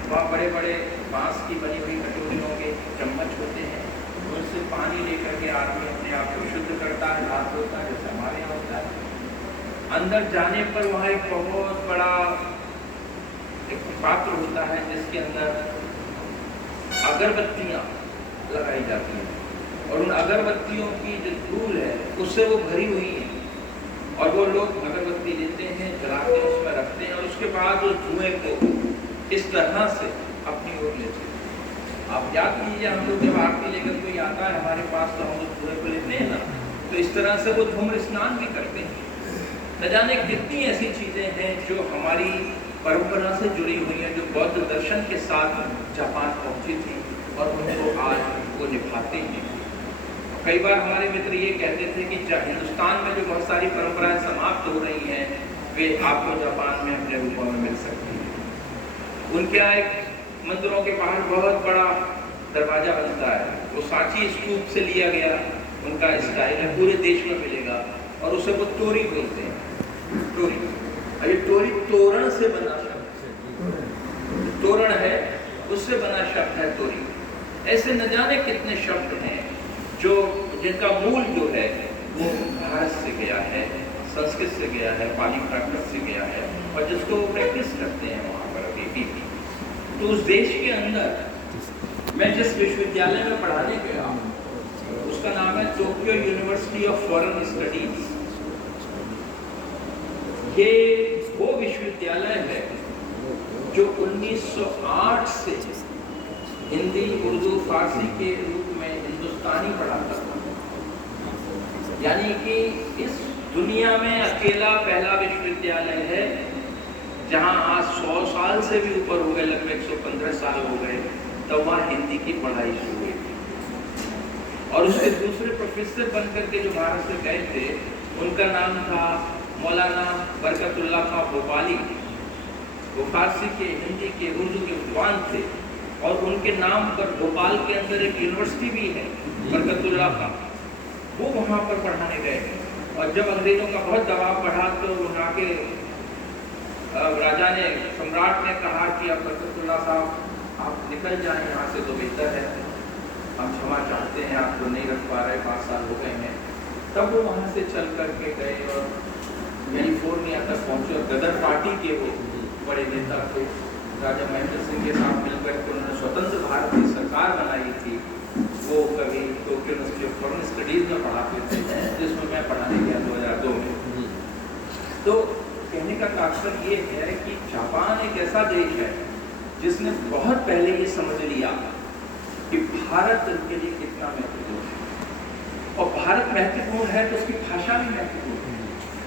वहाँ बड़े बड़े बांस की बनी हुई कटोरियों के चम्मच होते हैं, उनसे पानी लेकर के आदमी अपने आप को शुद्ध करता है, हाथ धोता है जैसे हमारे यहाँ होता है। अंदर जाने पर वहाँ एक बहुत बड़ा एक पात्र होता है जिसके अंदर अगरबत्तियाँ लगाई जाती हैं और उन अगरबत्तियों की जो धूल है उससे वो भरी हुई है और वो लोग अगरबत्ती लेते हैं, जलाते हैं, उसमें रखते हैं और उसके बाद उस धुएं को इस तरह से अपनी ओर लेते हैं। आप याद कीजिए, हम लोग जब आरती लेकर कोई आता है हमारे पास तो हम लोग धुएं को लेते हैं ना, तो इस तरह से वो धूम्र स्नान भी करते हैं। न जाने कितनी ऐसी चीज़ें हैं जो हमारी परंपरा से जुड़ी हुई हैं, जो बौद्ध दर्शन के साथ जापान पहुँची थी और उनको आज वो निभाते हैं। कई बार हमारे मित्र ये कहते थे कि हिंदुस्तान में जो बहुत सारी परंपराएं समाप्त हो रही हैं वे आपको जापान में अपने रूपों में मिल सकती हैं। उनके यहाँ एक मंदिरों के बाहर बहुत बड़ा दरवाजा बनता है, वो सांची स्तूप से लिया गया उनका स्टाइल है, पूरे देश में मिलेगा और उसे वो तोरी बोलते हैं। तोरी, ये तोरी तोरण से बना शब्द, तोरण है उससे बना शब्द है तोरी। ऐसे न जाने कितने शब्द हैं जो जिनका मूल जो है वो भारत से गया है, संस्कृत से गया है, पाली प्राकृत से गया है और जिसको वो प्रैक्टिस करते हैं वहाँ पर अभी भी। तो उस देश के अंदर मैं जिस विश्वविद्यालय में पढ़ाने गया उसका नाम है Tokyo university of foreign studies. ये वो विश्वविद्यालय है जो 1908 से हिंदी, उर्दू, फारसी के रूप में हिंदुस्तानी पढ़ाता था। यानी कि इस दुनिया में अकेला पहला विश्वविद्यालय है जहां आज 100 साल से भी ऊपर हो गए, लगभग 115 साल हो गए, तब वहाँ हिंदी की पढ़ाई शुरू हुई थी। और उसके दूसरे प्रोफेसर बनकर के जो भारत से गए थे उनका नाम था मौलाना बरकतुल्लाह खां भोपाली। वो फारसी के, हिंदी के, उर्दू के विद्वान थे और उनके नाम पर भोपाल के अंदर एक यूनिवर्सिटी भी है बरकतुल्लाह खां, वो वहाँ पर पढ़ाने गए। और जब अंग्रेजों का बहुत दबाव बढ़ा तो वहाँ के राजा ने, सम्राट ने कहा कि अब बरकतुल्लाह साहब आप निकल जाएं यहाँ से तो बेहतर है, हम क्षमा चाहते हैं, आपको नहीं रख पा रहे, 5 साल हो गए हैं। तब वो वहाँ से चल करके गए और कैलिफोर्निया तक पहुँचे और गदर पार्टी के वो बड़े नेता थे। राजा महेंद्र सिंह के साथ मिलकर के उन्होंने स्वतंत्र भारत की सरकार बनाई थी। वो कभी Tokyo university of foreign studies में पढ़ाते थे जिसमें मैं पढ़ाने गया 2002 में। तो कहने का तात्पर्य ये है कि जापान एक ऐसा देश है जिसने बहुत पहले ये समझ लिया कि भारत उनके लिए कितना महत्वपूर्ण है और भारत महत्वपूर्ण है तो उसकी भाषा भी महत्वपूर्ण है।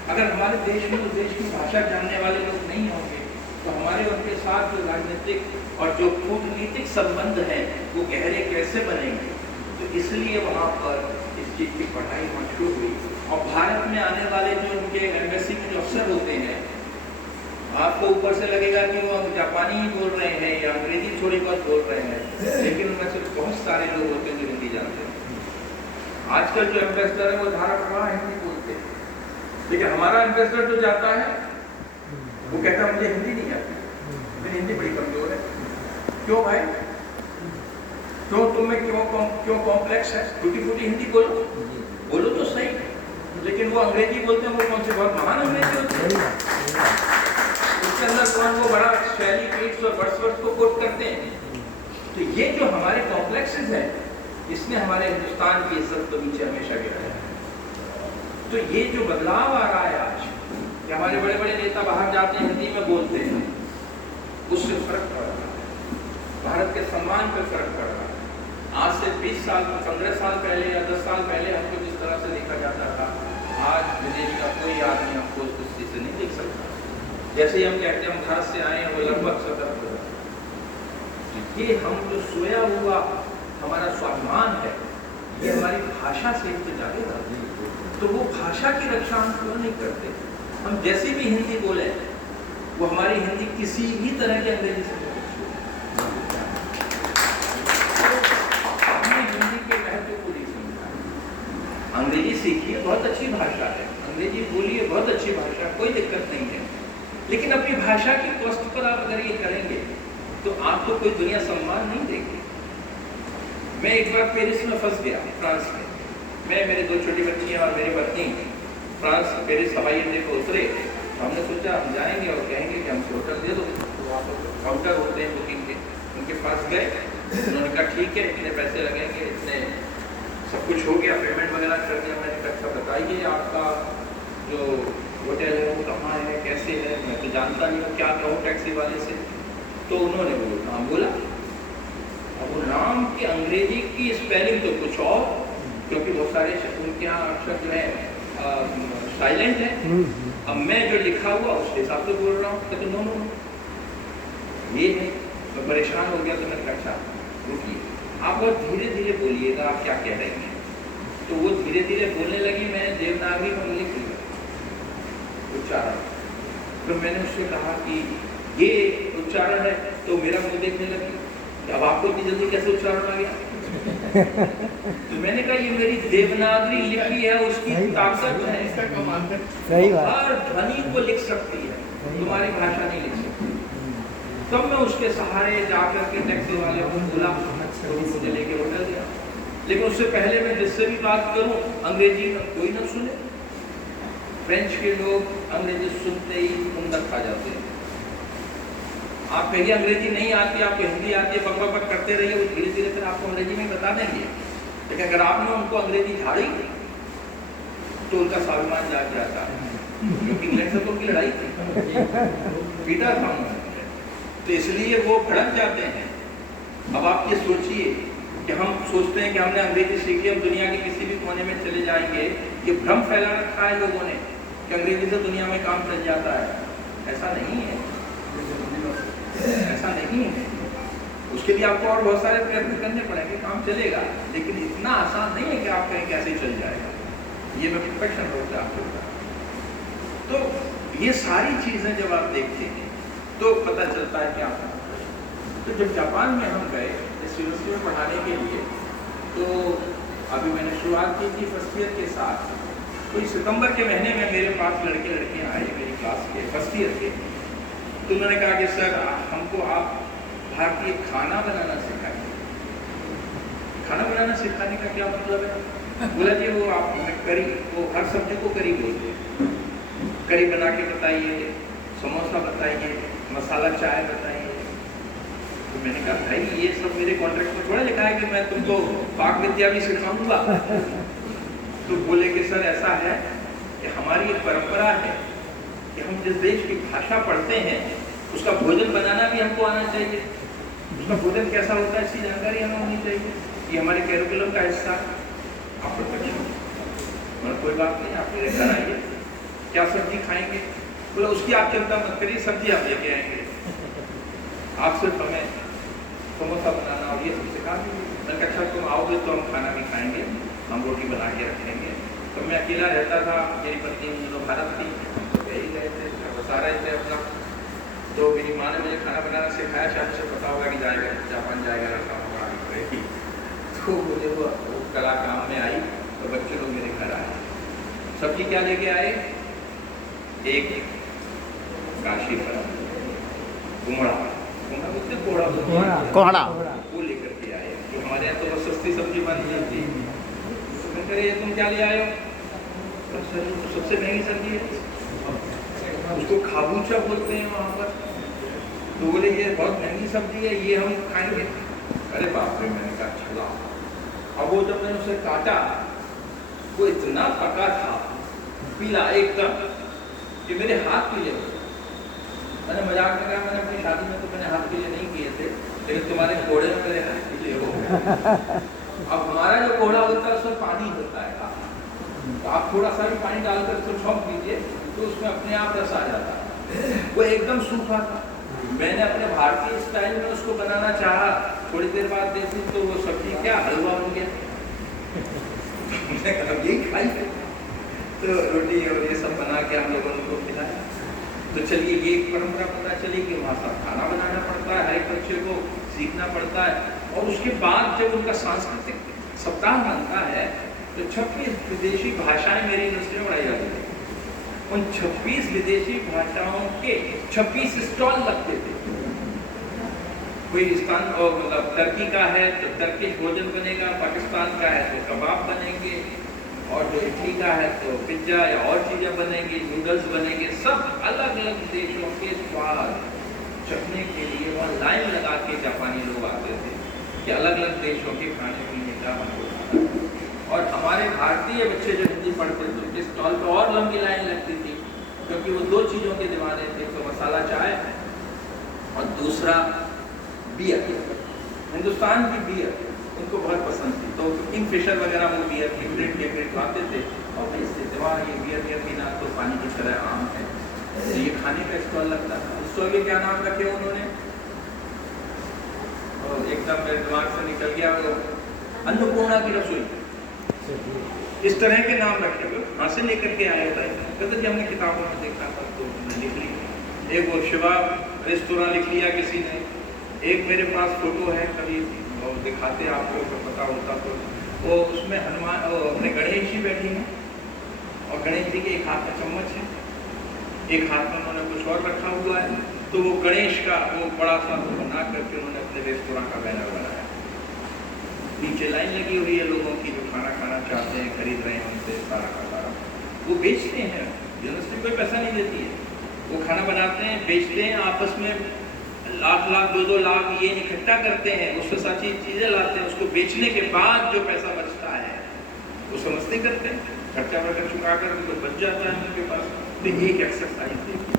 अगर हमारे देश में उस देश की भाषा जानने वाले लोग नहीं होंगे तो हमारे उनके साथ जो राजनीतिक और जो कूटनीतिक संबंध हैं वो गहरे कैसे बनेंगे। तो इसलिए वहाँ पर इस चीज़ की पढ़ाई वहाँ शुरू हुई। और भारत में आने वाले जो उनके एम्बेसी में जो अफसर होते हैं, आपको ऊपर से लगेगा कि वो जापानी ही बोल रहे हैं या अंग्रेजी थोड़ी बहुत बोल रहे हैं, लेकिन उनमें से बहुत सारे लोग होते हैं जो हिंदी जानते हैं। आजकल जो एम्बेसडर है वो धारा प्रवाह हिंदी बोलते हैं, लेकिन हमारा एम्बेसडर जो जाता है वो कहता है मुझे हिंदी नहीं आती, मेरी हिंदी बड़ी कमजोर है। क्यों भाई, क्यों तुम में क्यों कॉम्प्लेक्स है? टूटी फूटी हिंदी बोलो, बोलो तो सही। लेकिन वो अंग्रेजी बोलते हैं, वो कौन से बहुत महान अंग्रेजी होते हैं, उसके अंदर कौन वो बड़ा शैली पीट्स और वर्ड्सवर्थ को कोट करते हैं। तो ये जो हमारे कॉम्प्लेक्सेस हैं इसने हमारे हिंदुस्तान की इज्जत को नीचे हमेशा गिराया है। तो ये जो बदलाव आ रहा है आज कि हमारे बड़े बड़े नेता बाहर जाते हैं हिंदी में बोलते हैं, उससे फर्क पड़ रहा है, भारत के सम्मान पर फर्क पड़ रहा है। आज से 20 साल 15 साल पहले या 10 साल पहले हमको जिस तरह से देखा जाता था, आज विदेश का कोई आदमी हमको उस दृष्टि से नहीं देख सकता। जैसे ही हम कहते हैं हम भारत से आए हैं, वो लगभग सतर्क हो। ये हम जो सोया हुआ हमारा स्वाभिमान है, ये हमारी भाषा से तो जागेगा, तो वो भाषा की रक्षा हम क्यों नहीं करते? हम जैसी भी हिंदी बोले, वो हमारी हिंदी किसी भी तरह के अंग्रेजी से हिंदी के महत्व को नहीं समझा। अंग्रेजी सीखिए, बहुत अच्छी भाषा है, अंग्रेजी बोलिए, बहुत अच्छी भाषा, कोई दिक्कत नहीं है, लेकिन अपनी भाषा के कॉस्ट पर आप अगर ये करेंगे तो आपको कोई दुनिया सम्मान नहीं देगी। मैं एक बार पेरिस में फंस गया, फ्रांस में। मैं, मेरे 2 छोटी बच्चियाँ और मेरी पत्नी फ्रांस पेरिस हवाई अड्डे पर उतरे। हमने सोचा हम जाएंगे और कहेंगे कि हमसे होटल दे दो, तो वहाँ पर काउंटर होते हैं बुकिंग के, उनके पास गए। उन्होंने कहा ठीक है, इतने पैसे लगेंगे, इतने सब कुछ हो गया, पेमेंट वगैरह कर दिया। मैंने कहा अच्छा बताइए आपका जो होटल है वो कहाँ है, कैसे है? मैं तो जानता नहीं हूँ, क्या कहूँ टैक्सी वाले से। तो उन्होंने वो नाम बोला। अब वो नाम की अंग्रेजी की स्पेलिंग तो कुछ और, क्योंकि बहुत सारे उनके यहाँ अक्षर जो है साइलेंट है। अब मैं जो लिखा हुआ उसके हिसाब से बोल रहा हूँ, तो नो ये है। मैं परेशान हो गया, तो मैंने कहा अच्छा रुकिए, आप बहुत धीरे धीरे बोलिएगा, आप क्या कह रहे हैं। तो वो धीरे धीरे बोलने लगी, मैंने देवनागरी में लिख लिया उच्चारण। तो मैंने उससे कहा कि ये उच्चारण है, तो मेरा मुँह देखने लगी, अब आपको इतनी जल्दी कैसे उच्चारण आ गया? तो मैंने कहा ये मेरी देवनागरी लिखी है, उसकी ताकत है, सही बात, हर ध्वनि को लिख सकती है, तुम्हारी भाषा नहीं लिख सकती। तब मैं उसके सहारे जाकर के टैक्सी वाले को बोला, तो मुझे लेके होटल गया। लेकिन उससे पहले मैं जिससे भी बात करूं, अंग्रेजी में कोई ना सुने। फ्रेंच के लोग अंग्रेजी सुनते ही मुंडक खा जाते हैं। आप कहिए अंग्रेजी नहीं आती, आपको हिंदी आती है, बक बक करते रहिए, वो धीरे धीरे फिर आपको अंग्रेजी में बता देंगे। लेकिन अगर आपने उनको अंग्रेजी झाड़ी तो उनका स्वाभिमान जाग जाता है, क्योंकि इंग्लैंड से तो उनकी लड़ाई थी, पीटा था उन्होंने, तो इसलिए वो भड़क जाते हैं। अब आप ये सोचिए कि हम सोचते हैं कि हमने अंग्रेजी सीखी, हम दुनिया के किसी भी कोने में चले जाएंगे। ये भ्रम फैला रखा है लोगों ने कि अंग्रेजी से दुनिया में काम चल जाता है। ऐसा नहीं है, ऐसा नहीं है। उसके लिए आपको और बहुत सारे प्रयत्न करने पड़ेंगे, काम चलेगा, लेकिन इतना आसान नहीं है कि आप कहीं कैसे चल जाएगा। ये मैं परफेक्शन होता आपको बता। तो ये सारी चीजें जब आप देखते हैं तो पता चलता है क्या। तो जब जापान में हम गए इस यूनिवर्सिटी में पढ़ाने के लिए, तो अभी मैंने शुरुआत की थी फर्स्ट ईयर के साथ। तो सितंबर के महीने में मेरे पास लड़कियाँ आए मेरी क्लास के फर्स्ट ईयर के। तो उन्होंने कहा कि सर हमको आप भारतीय खाना बनाना सिखाइए। खाना बनाना सिखाने का क्या मतलब है? बोला जी वो आप करी, वो हर सब्जी को करी बोलते हैं, करी बना के बताइए, समोसा बताइए, मसाला चाय बताइए। तो मैंने कहा भाई ये सब मेरे कॉन्ट्रैक्ट में थोड़ा लिखा है कि मैं तुमको पाक विद्या भी सिखाऊंगा। तो बोले कि सर ऐसा है कि हमारी एक परंपरा है कि हम जिस देश की भाषा पढ़ते हैं उसका भोजन बनाना भी हमको आना चाहिए, उसका भोजन कैसा होता है इसकी जानकारी हमें होनी चाहिए। ये हमारे कैरिकुलम का हिस्सा। आप प्रोटेक्शन और कोई बात नहीं, आप मेरे घर आइए, क्या सब्जी खाएंगे? बोला उसकी आप चिंता मत करिए, सब्जी आप लेके आएंगे, आप सिर्फ हमें समोसा बनाना और ये सब सिखा दीजिए। मैंने कहा अच्छा तुम आओगे तो हम खाना भी खाएंगे, हम रोटी बना के रखेंगे। तो मैं अकेला रहता था, मेरी पत्नी जो भारत थी तो यही गए थे, बता रहे थे अपना। तो मेरी माँ ने मुझे खाना बनाना सिखाया, शायद से पता होगा कि जाएगा जापान जाएगा, लड़का पढ़ाई करेगी। तो मुझे वो कला काम में आई, तो बच्चे लोग मेरे घर आए। सब्जी क्या लेके आए? एक काशी फल, कुमड़ा बोलते, कोहड़ा वो लेकर के आए। तो हमारे यहाँ तो बस सस्ती सब्जी बन जाती है। तो मैं कह रही तुम क्या ले आए हो? तो सर तो सबसे महंगी सब्जी है, उसको खाबूचा बोलते हैं वहाँ पर। तो बोले ये बहुत महंगी सब्जी है, ये हम खाएंगे। अरे बाप रे, मैंने कहा चला। अब वो जब मैंने उसे काटा, वो इतना पका था, पीला एकदम, कि मेरे हाथ पीले हो। मैंने मजाक में कहा, मैंने अपनी शादी में तो मैंने हाथ पीले नहीं किए थे, लेकिन तुम्हारे घोड़े में रहना इसलिए हो गया। अब हमारा जो घोड़ा होता है उसमें पानी होता है, तो आप थोड़ा सा भी पानी डालकर उसको छौंक दीजिए तो उसमें अपने आप रस आ जाता है। वो एकदम सूखा था, मैंने अपने भारतीय स्टाइल में उसको बनाना चाहा, थोड़ी देर बाद देखी तो वो सब्जी क्या हलवा बन गया। यही खाई तो रोटी और ये सब बना के हम लोगों ने उनको खिलाया। तो चलिए ये एक परंपरा पता चली कि वहाँ सब खाना बनाना पड़ता है, हर एक बच्चे को सीखना पड़ता है। और उसके बाद जब उनका सांस्कृतिक सप्ताह बनता है तो 26 विदेशी भाषाएं मेरी यूनिवर्सिटी में पढ़ाई जाती थी। उन 26 विदेशी भाषाओं के 26 स्टॉल लगते थे। कोई स्थान मतलब टर्की का है तो टर्किश भोजन बनेगा, पाकिस्तान का है तो कबाब बनेंगे, और जो इटली का है तो पिज्जा या और चीज़ें बनेंगी, नूडल्स बनेंगे। सब अलग अलग देशों के स्वाद चखने के लिए वहाँ लाइन लगा के जापानी लोग आते थे कि अलग अलग देशों के खाने पीने का हमको। और हमारे भारतीय बच्चे जो हिंदी पढ़ते थे उनके स्टॉल पर और लंबी लाइन लगती थी, क्योंकि वो दो चीज़ों के दीवाने थे, तो मसाला चाय और दूसरा बियर। हिंदुस्तान की बियर उनको बहुत पसंद थी, तो किंगफिशर वगैरह वो बियर की ब्रेड लाते थे और बेचते थे। वहाँ ये बियर पीना तो पानी की तरह आम है, तो ये खाने का स्टॉल लगता था। स्टॉल के क्या नाम रखे उन्होंने, और एकदम मेरे दिमाग से निकल गया, वो अन्नपूर्णा की रसोई, इस तरह के नाम रखे हुए कहाँ से लेकर के आया होता है। कहते जी हमने किताबों में देखा था तो लिख लिया। एक वो शिवा रेस्तोरां लिख लिया किसी ने, एक मेरे पास फोटो है, कभी दिखाते आपको तो पता होता, तो वो उसमें हनुमान अपने गणेश जी बैठे हैं और गणेश जी के एक हाथ में चम्मच है, एक हाथ में उन्होंने कुछ और रखा हुआ है। तो वो गणेश का वो बड़ा सा वो बना करके उन्होंने अपने रेस्तोरां का बैनर बनाया। नीचे लाइन लगी हुई है लोगों की जो खाना खाना चाहते हैं, खरीद रहे हैं, उनसे सारा का सारा वो बेचते हैं। यूनिवर्सिटी कोई पैसा नहीं देती है, वो खाना बनाते हैं, बेचते हैं, आपस में लाख लाख 2-2 लाख ये इकट्ठा करते हैं, उससे सारी चीज़ें लाते हैं, उसको बेचने के बाद जो पैसा बचता है वो समझते करते हैं, खर्चा वर्चा चुका कर उनको बच जाता है उनके पास। तो एक एक्सरसाइज देखिए,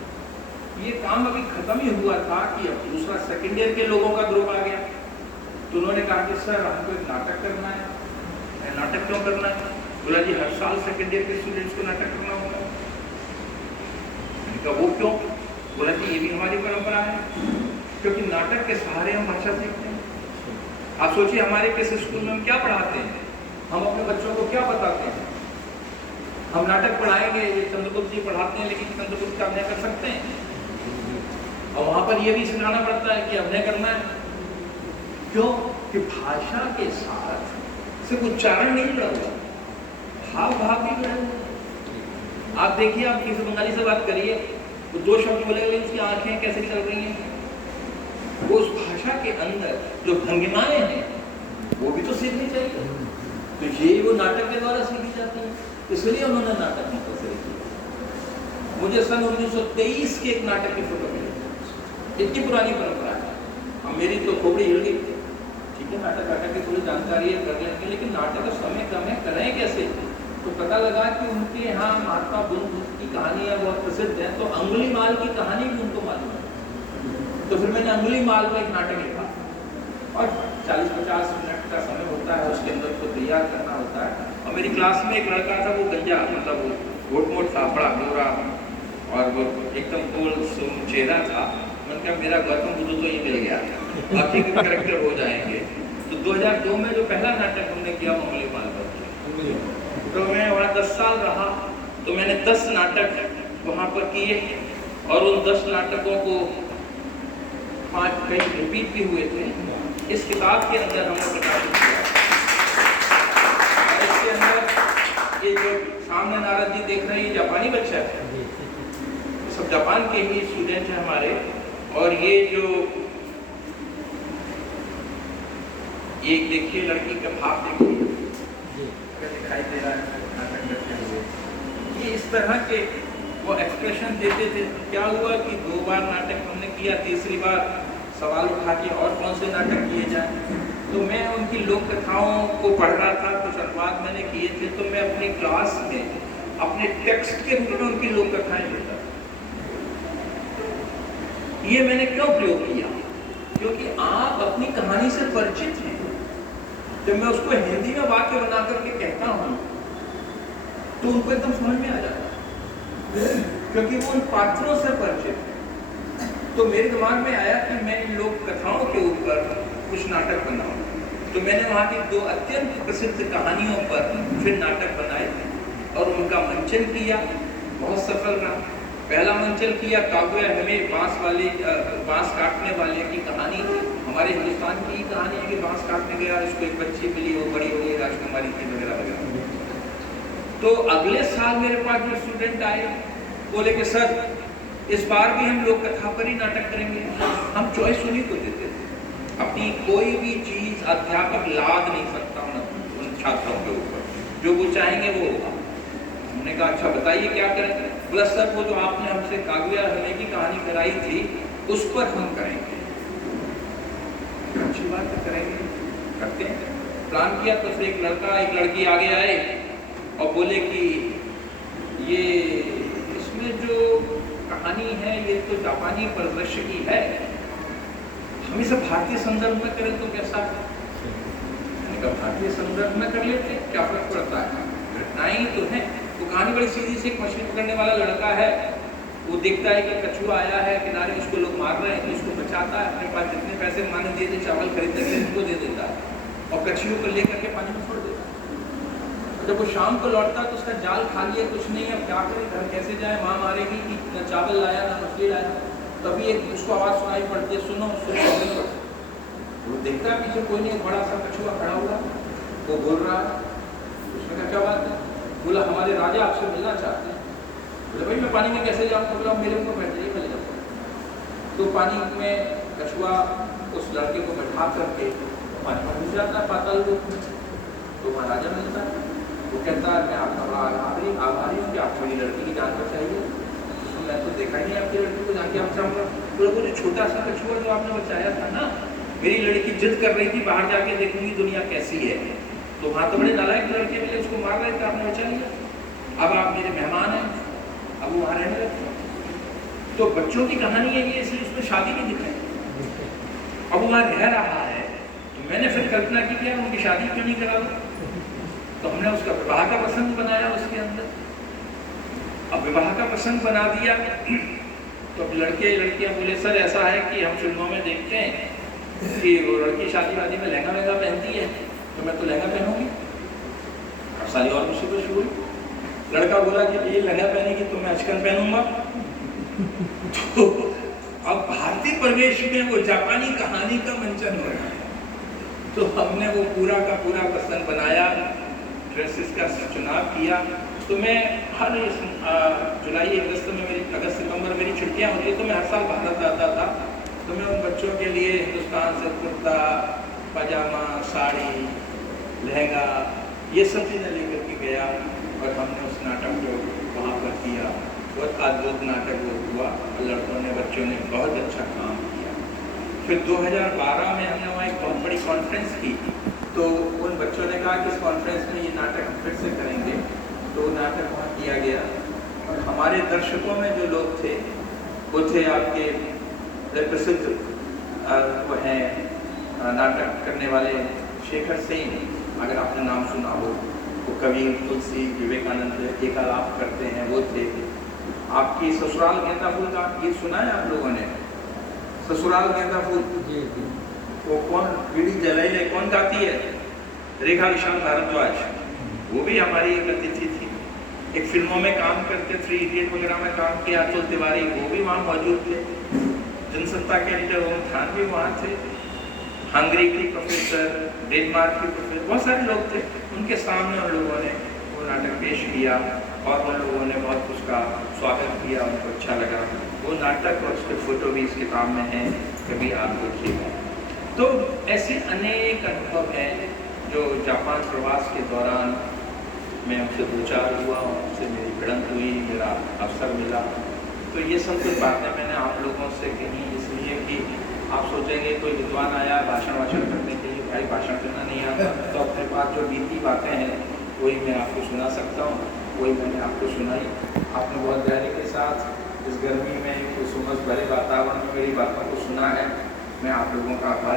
ये काम अभी खत्म ही हुआ था कि अब दूसरा सेकेंड ईयर के लोगों का ग्रुप आ गया। तो उन्होंने कहा कि सर हमको एक नाटक करना है। नाटक क्यों करना है? बोला जी हर साल सेकेंड ईयर के स्टूडेंट्स को नाटक करना होगा। मैंने कहा वो क्यों? बोला जी ये भी हमारी परंपरा है, क्योंकि नाटक के सहारे हम भाषा सीखते हैं। आप सोचिए हमारे किस स्कूल में हम क्या पढ़ाते हैं, हम अपने बच्चों को क्या बताते हैं? हम नाटक पढ़ाएंगे, ये चंद्रगुप्त जी पढ़ाते हैं, लेकिन चंद्रगुप्त का अभिनय कर सकते हैं, और वहाँ पर यह भी सिखाना पड़ता है कि अभिनय करना है। क्यों? कि भाषा के साथ सिर्फ उच्चारण नहीं जुड़ा हुआ, भाव भाव भी जुड़ा हुआ। आप देखिए, आप किसी बंगाली से बात करिए, वो 2 शब्द बोलेंगे, उसकी आंखें कैसे चल रही हैं, वो उस भाषा के अंदर जो भंगिमाएं हैं वो भी तो सीखनी चाहिए। तो ये वो नाटक के द्वारा सीखी जाती है, इसलिए उन्होंने नाटक कंपलसरी किया। मुझे सन 1923 के एक नाटक की फोटो मिली, इतनी पुरानी परंपरा है। अब मेरी तो खोपड़ी हिल गई। ठीक है, नाटक वाटक की थोड़ी जानकारी है कर लेंगे, लेकिन नाटक का समय कम है, करें कैसे? तो पता लगा कि उनके यहाँ महात्मा बुद्ध की कहानियाँ बहुत प्रसिद्ध हैं, तो अंगुलीमाल की कहानी भी उनको मालूम है। तो फिर मैंने अंगुलीमाल का एक नाटक लिखा, और 40-50 मिनट का समय होता है, उसके अंदर उसको तैयार करना होता है। और मेरी क्लास में एक लड़का था, वो गंजा, मतलब वो घोट मोट था, बड़ा गोरा, और वो एकदम गोल चेहरा था। मैंने कहा मेरा गौतम बुद्ध तो ये मिल गया, बाकी के कैरेक्टर हो जाएंगे। तो 2002 में जो पहला नाटक हमने किया वो अंगुलीमाल पर किया। तो मैं वहाँ 10 साल रहा, तो मैंने 10 नाटक वहाँ पर किए, और उन 10 नाटकों को 5 कहीं रिपीट भी हुए थे। इस किताब के अंदर हमने प्रकाशित किया, और इसके अंदर ये जो सामने नारद जी देख रहे हैं, ये जापानी बच्चा है, सब जापान के ही स्टूडेंट हैं हमारे। और ये जो एक देखिए लड़की का भाव देखिए दिखाई दे रहा है नाटक करते हुए, ये इस तरह के वो एक्सप्रेशन देते थे। क्या हुआ कि 2 बार नाटक हमने किया, तीसरी बार सवाल उठा के और कौन से नाटक किए जाए। तो मैं उनकी लोक कथाओं को पढ़ रहा था, कुछ अनुवाद मैंने किए थे, तो मैं अपनी क्लास में अपने टेक्स्ट के रूप में उनकी लोक कथाएं लेता था। ये मैंने क्यों प्रयोग किया? क्योंकि आप अपनी कहानी से परिचित हैं। जब मैं उसको हिंदी में वाक्य बना करके कहता हूँ तो उनको एकदम समझ में आ जाता है, क्योंकि वो उन पात्रों से परिचित है। तो मेरे दिमाग में आया कि मैं इन लोक कथाओं के ऊपर कुछ नाटक बनाऊं। तो मैंने वहाँ की 2 अत्यंत प्रसिद्ध कहानियों पर फिर नाटक बनाए और उनका मंचन किया, बहुत सफल रहा। पहला मंचन किया काव्य हमें बांस काटने वाले की कहानी थी। हमारे हिंदुस्तान की कहानी है कि बांस काटने गया, इसको एक बच्ची मिली, वो बड़ी हो गई, राजकुमारी थी, वगैरह वगैरह। तो अगले साल मेरे पास जो स्टूडेंट आए बोले कि सर इस बार भी हम लोग कथा पर ही नाटक करेंगे। हम चॉइस उन्हीं को देते थे, अपनी कोई भी चीज अध्यापक लाद नहीं सकता उन छात्रों के ऊपर, जो वो चाहेंगे वो होगा। हमने कहा अच्छा बताइए क्या करें। बोला सर वो जो आपने हमसे काव्य हमें की कहानी कराई थी उस पर हम करेंगे। अच्छी बात है, करेंगे, करते हैं। प्लान किया तो फिर एक लड़का एक लड़की आगे आए और बोले कि ये इसमें जो कहानी है ये तो जापानी परिदृश्य की है, हम इसे भारतीय संदर्भ में करें तो कैसा है? मैंने कहा भारतीय संदर्भ में कर लेते, क्या फर्क पड़ता है, घटनाएं तो है। वो कहानी बड़ी सीधी सी, एक मछली पकड़ने वाला लड़का है, वो देखता है कि कछुआ आया है किनारे, उसको लोग मार रहे हैं, तो उसको बचाता है, अपने पास जितने पैसे माने दिए थे चावल खरीदने के लिए उनको दे देता है और कछुओं को लेकर के पानी में छोड़ देता है। जब वो शाम को लौटता है तो उसका जाल खाली है, कुछ नहीं है, अब क्या करे, घर कैसे जाए, माँ मारेगी कि न चावल लाया ना मछली लाया। तभी एक उसको आवाज़ सुनाई पड़ती है, सुनो सुनो। वो देखता है पीछे कोई नहीं, बड़ा सा कछुआ खड़ा हुआ, वो बोल रहा है। उसने कहा क्या बात है? बोला हमारे राजा आपसे मिलना चाहते हैं। बोले भाई मैं पानी में कैसे जाऊँ? बोला मेरे ऊपर बैठ जाइए, मैं ले जाऊँगा। तो पानी में कछुआ उस लड़के को बैठा करके पानी में घुस जाता है पाताल लोक में। तो वहाँ राजा मिलता है, वो कहता है मैं आपका बड़ा आभारी हूँ कि आप मेरी लड़की की जान बचाइए। तो मैं तो देखा ही नहीं आपकी लड़की को, जाके आप चाहूँगा। बोले वो जो छोटा सा कछुआ जो आपने बचाया था ना, मेरी लड़की जिद कर रही थी बाहर जाके देखूंगी दुनिया कैसी है, तो वहाँ तो बड़े नालायक लड़के मिले, उसको मार रहे थे, आपने बचा लिया। अब आप मेरे मेहमान हैं, अब वो वहाँ रहने लगते। तो बच्चों की कहानी है ये, इसलिए उसमें शादी नहीं दिखाई। अब वो वहाँ रह रहा है, तो मैंने फिर कल्पना की क्या उनकी शादी क्यों नहीं करा दो। तो हमने उसका विवाह का प्रसंग बनाया उसके अंदर। अब विवाह का प्रसंग बना दिया तो अब लड़के लड़कियाँ बोले सर ऐसा है कि हम फिल्मों में देखते हैं कि वो लड़की शादी वादी में लहंगा वहंगा पहनती है, तो मैं तो लहंगा पहनूंगी। अब सारी और मुसीबत शुरू हुई। लड़का बोला कि ये लहंगा पहनेगी तो मैं अचकन पहनूंगा। तो अब भारतीय प्रवेश में वो जापानी कहानी का मंचन हो रहा है। तो हमने वो पूरा का पूरा प्रसंग बनाया, ड्रेसेस का चुनाव किया। तो मैं हर जुलाई अगस्त सितंबर मेरी छुट्टियां होती, तो मैं हर साल भारत आता था। तो मैं उन बच्चों के लिए हिंदुस्तान से कुर्ता पजामा साड़ी लहंगा ये सब चीज़ें लेकर के गया और हमने उस नाटक को वहाँ पर किया। बहुत अद्भुत नाटक वो हुआ और लड़कों ने बच्चों ने बहुत अच्छा काम किया। फिर 2012 में हमने वहाँ एक बहुत बड़ी कॉन्फ्रेंस की, तो उन बच्चों ने कहा कि इस कॉन्फ्रेंस में ये नाटक हम फिर से करेंगे। तो वो नाटक वहाँ किया गया और हमारे दर्शकों में जो लोग थे वो थे आपके प्रसिद्ध वो हैं नाटक करने वाले शेखर सेन, अगर आपने नाम सुना हो। वो कबीर तुलसी विवेकानंद एक आलाप करते हैं, वो थे। आपकी ससुराल गेंदा फूल का गीत सुना है आप लोगों ने? ससुराल गेंदा फूल वो कौन पीढ़ी जलाई है, कौन गाती है? रेखा विशाल भारद्वाज, वो भी हमारी एक अतिथि थी। एक फिल्मों में काम करते, 3 इडियट वगैरह में काम किया, अतुल तिवारी वो भी वहाँ मौजूद थे। जनसत्ता के एडिटर ओम खान भी वहाँ थे। हंगरी की प्रोफेसर, डेनमार्क की प्रोफेसर, बहुत सारे लोग थे। उनके सामने उन लोगों ने वो नाटक पेश किया और उन लोगों ने बहुत उसका स्वागत किया, उनको अच्छा लगा। वो नाटक और उसके फोटो भी इस किताब में हैं, कभी आप देखिएगा। तो ऐसे अनेक अनुभव हैं जो जापान प्रवास के दौरान मैं उनसे 2-4 हुआ, उनसे मेरी भिड़ंत हुई, मेरा अवसर मिला। तो ये सब कुछ बातें मैंने आप लोगों से कही इसलिए कि आप सोचेंगे कोई विद्वान आया भाषण करने के लिए, भाई भाषण करना नहीं आता। तो अपने पास जो बीती बातें हैं वही मैं आपको सुना सकता हूँ, वही मैंने आपको सुनाई। आपने बहुत धैर्य के साथ इस गर्मी में, इस उमस भरे वातावरण में मेरी बातों को सुना है। मैं आप लोगों का आभारी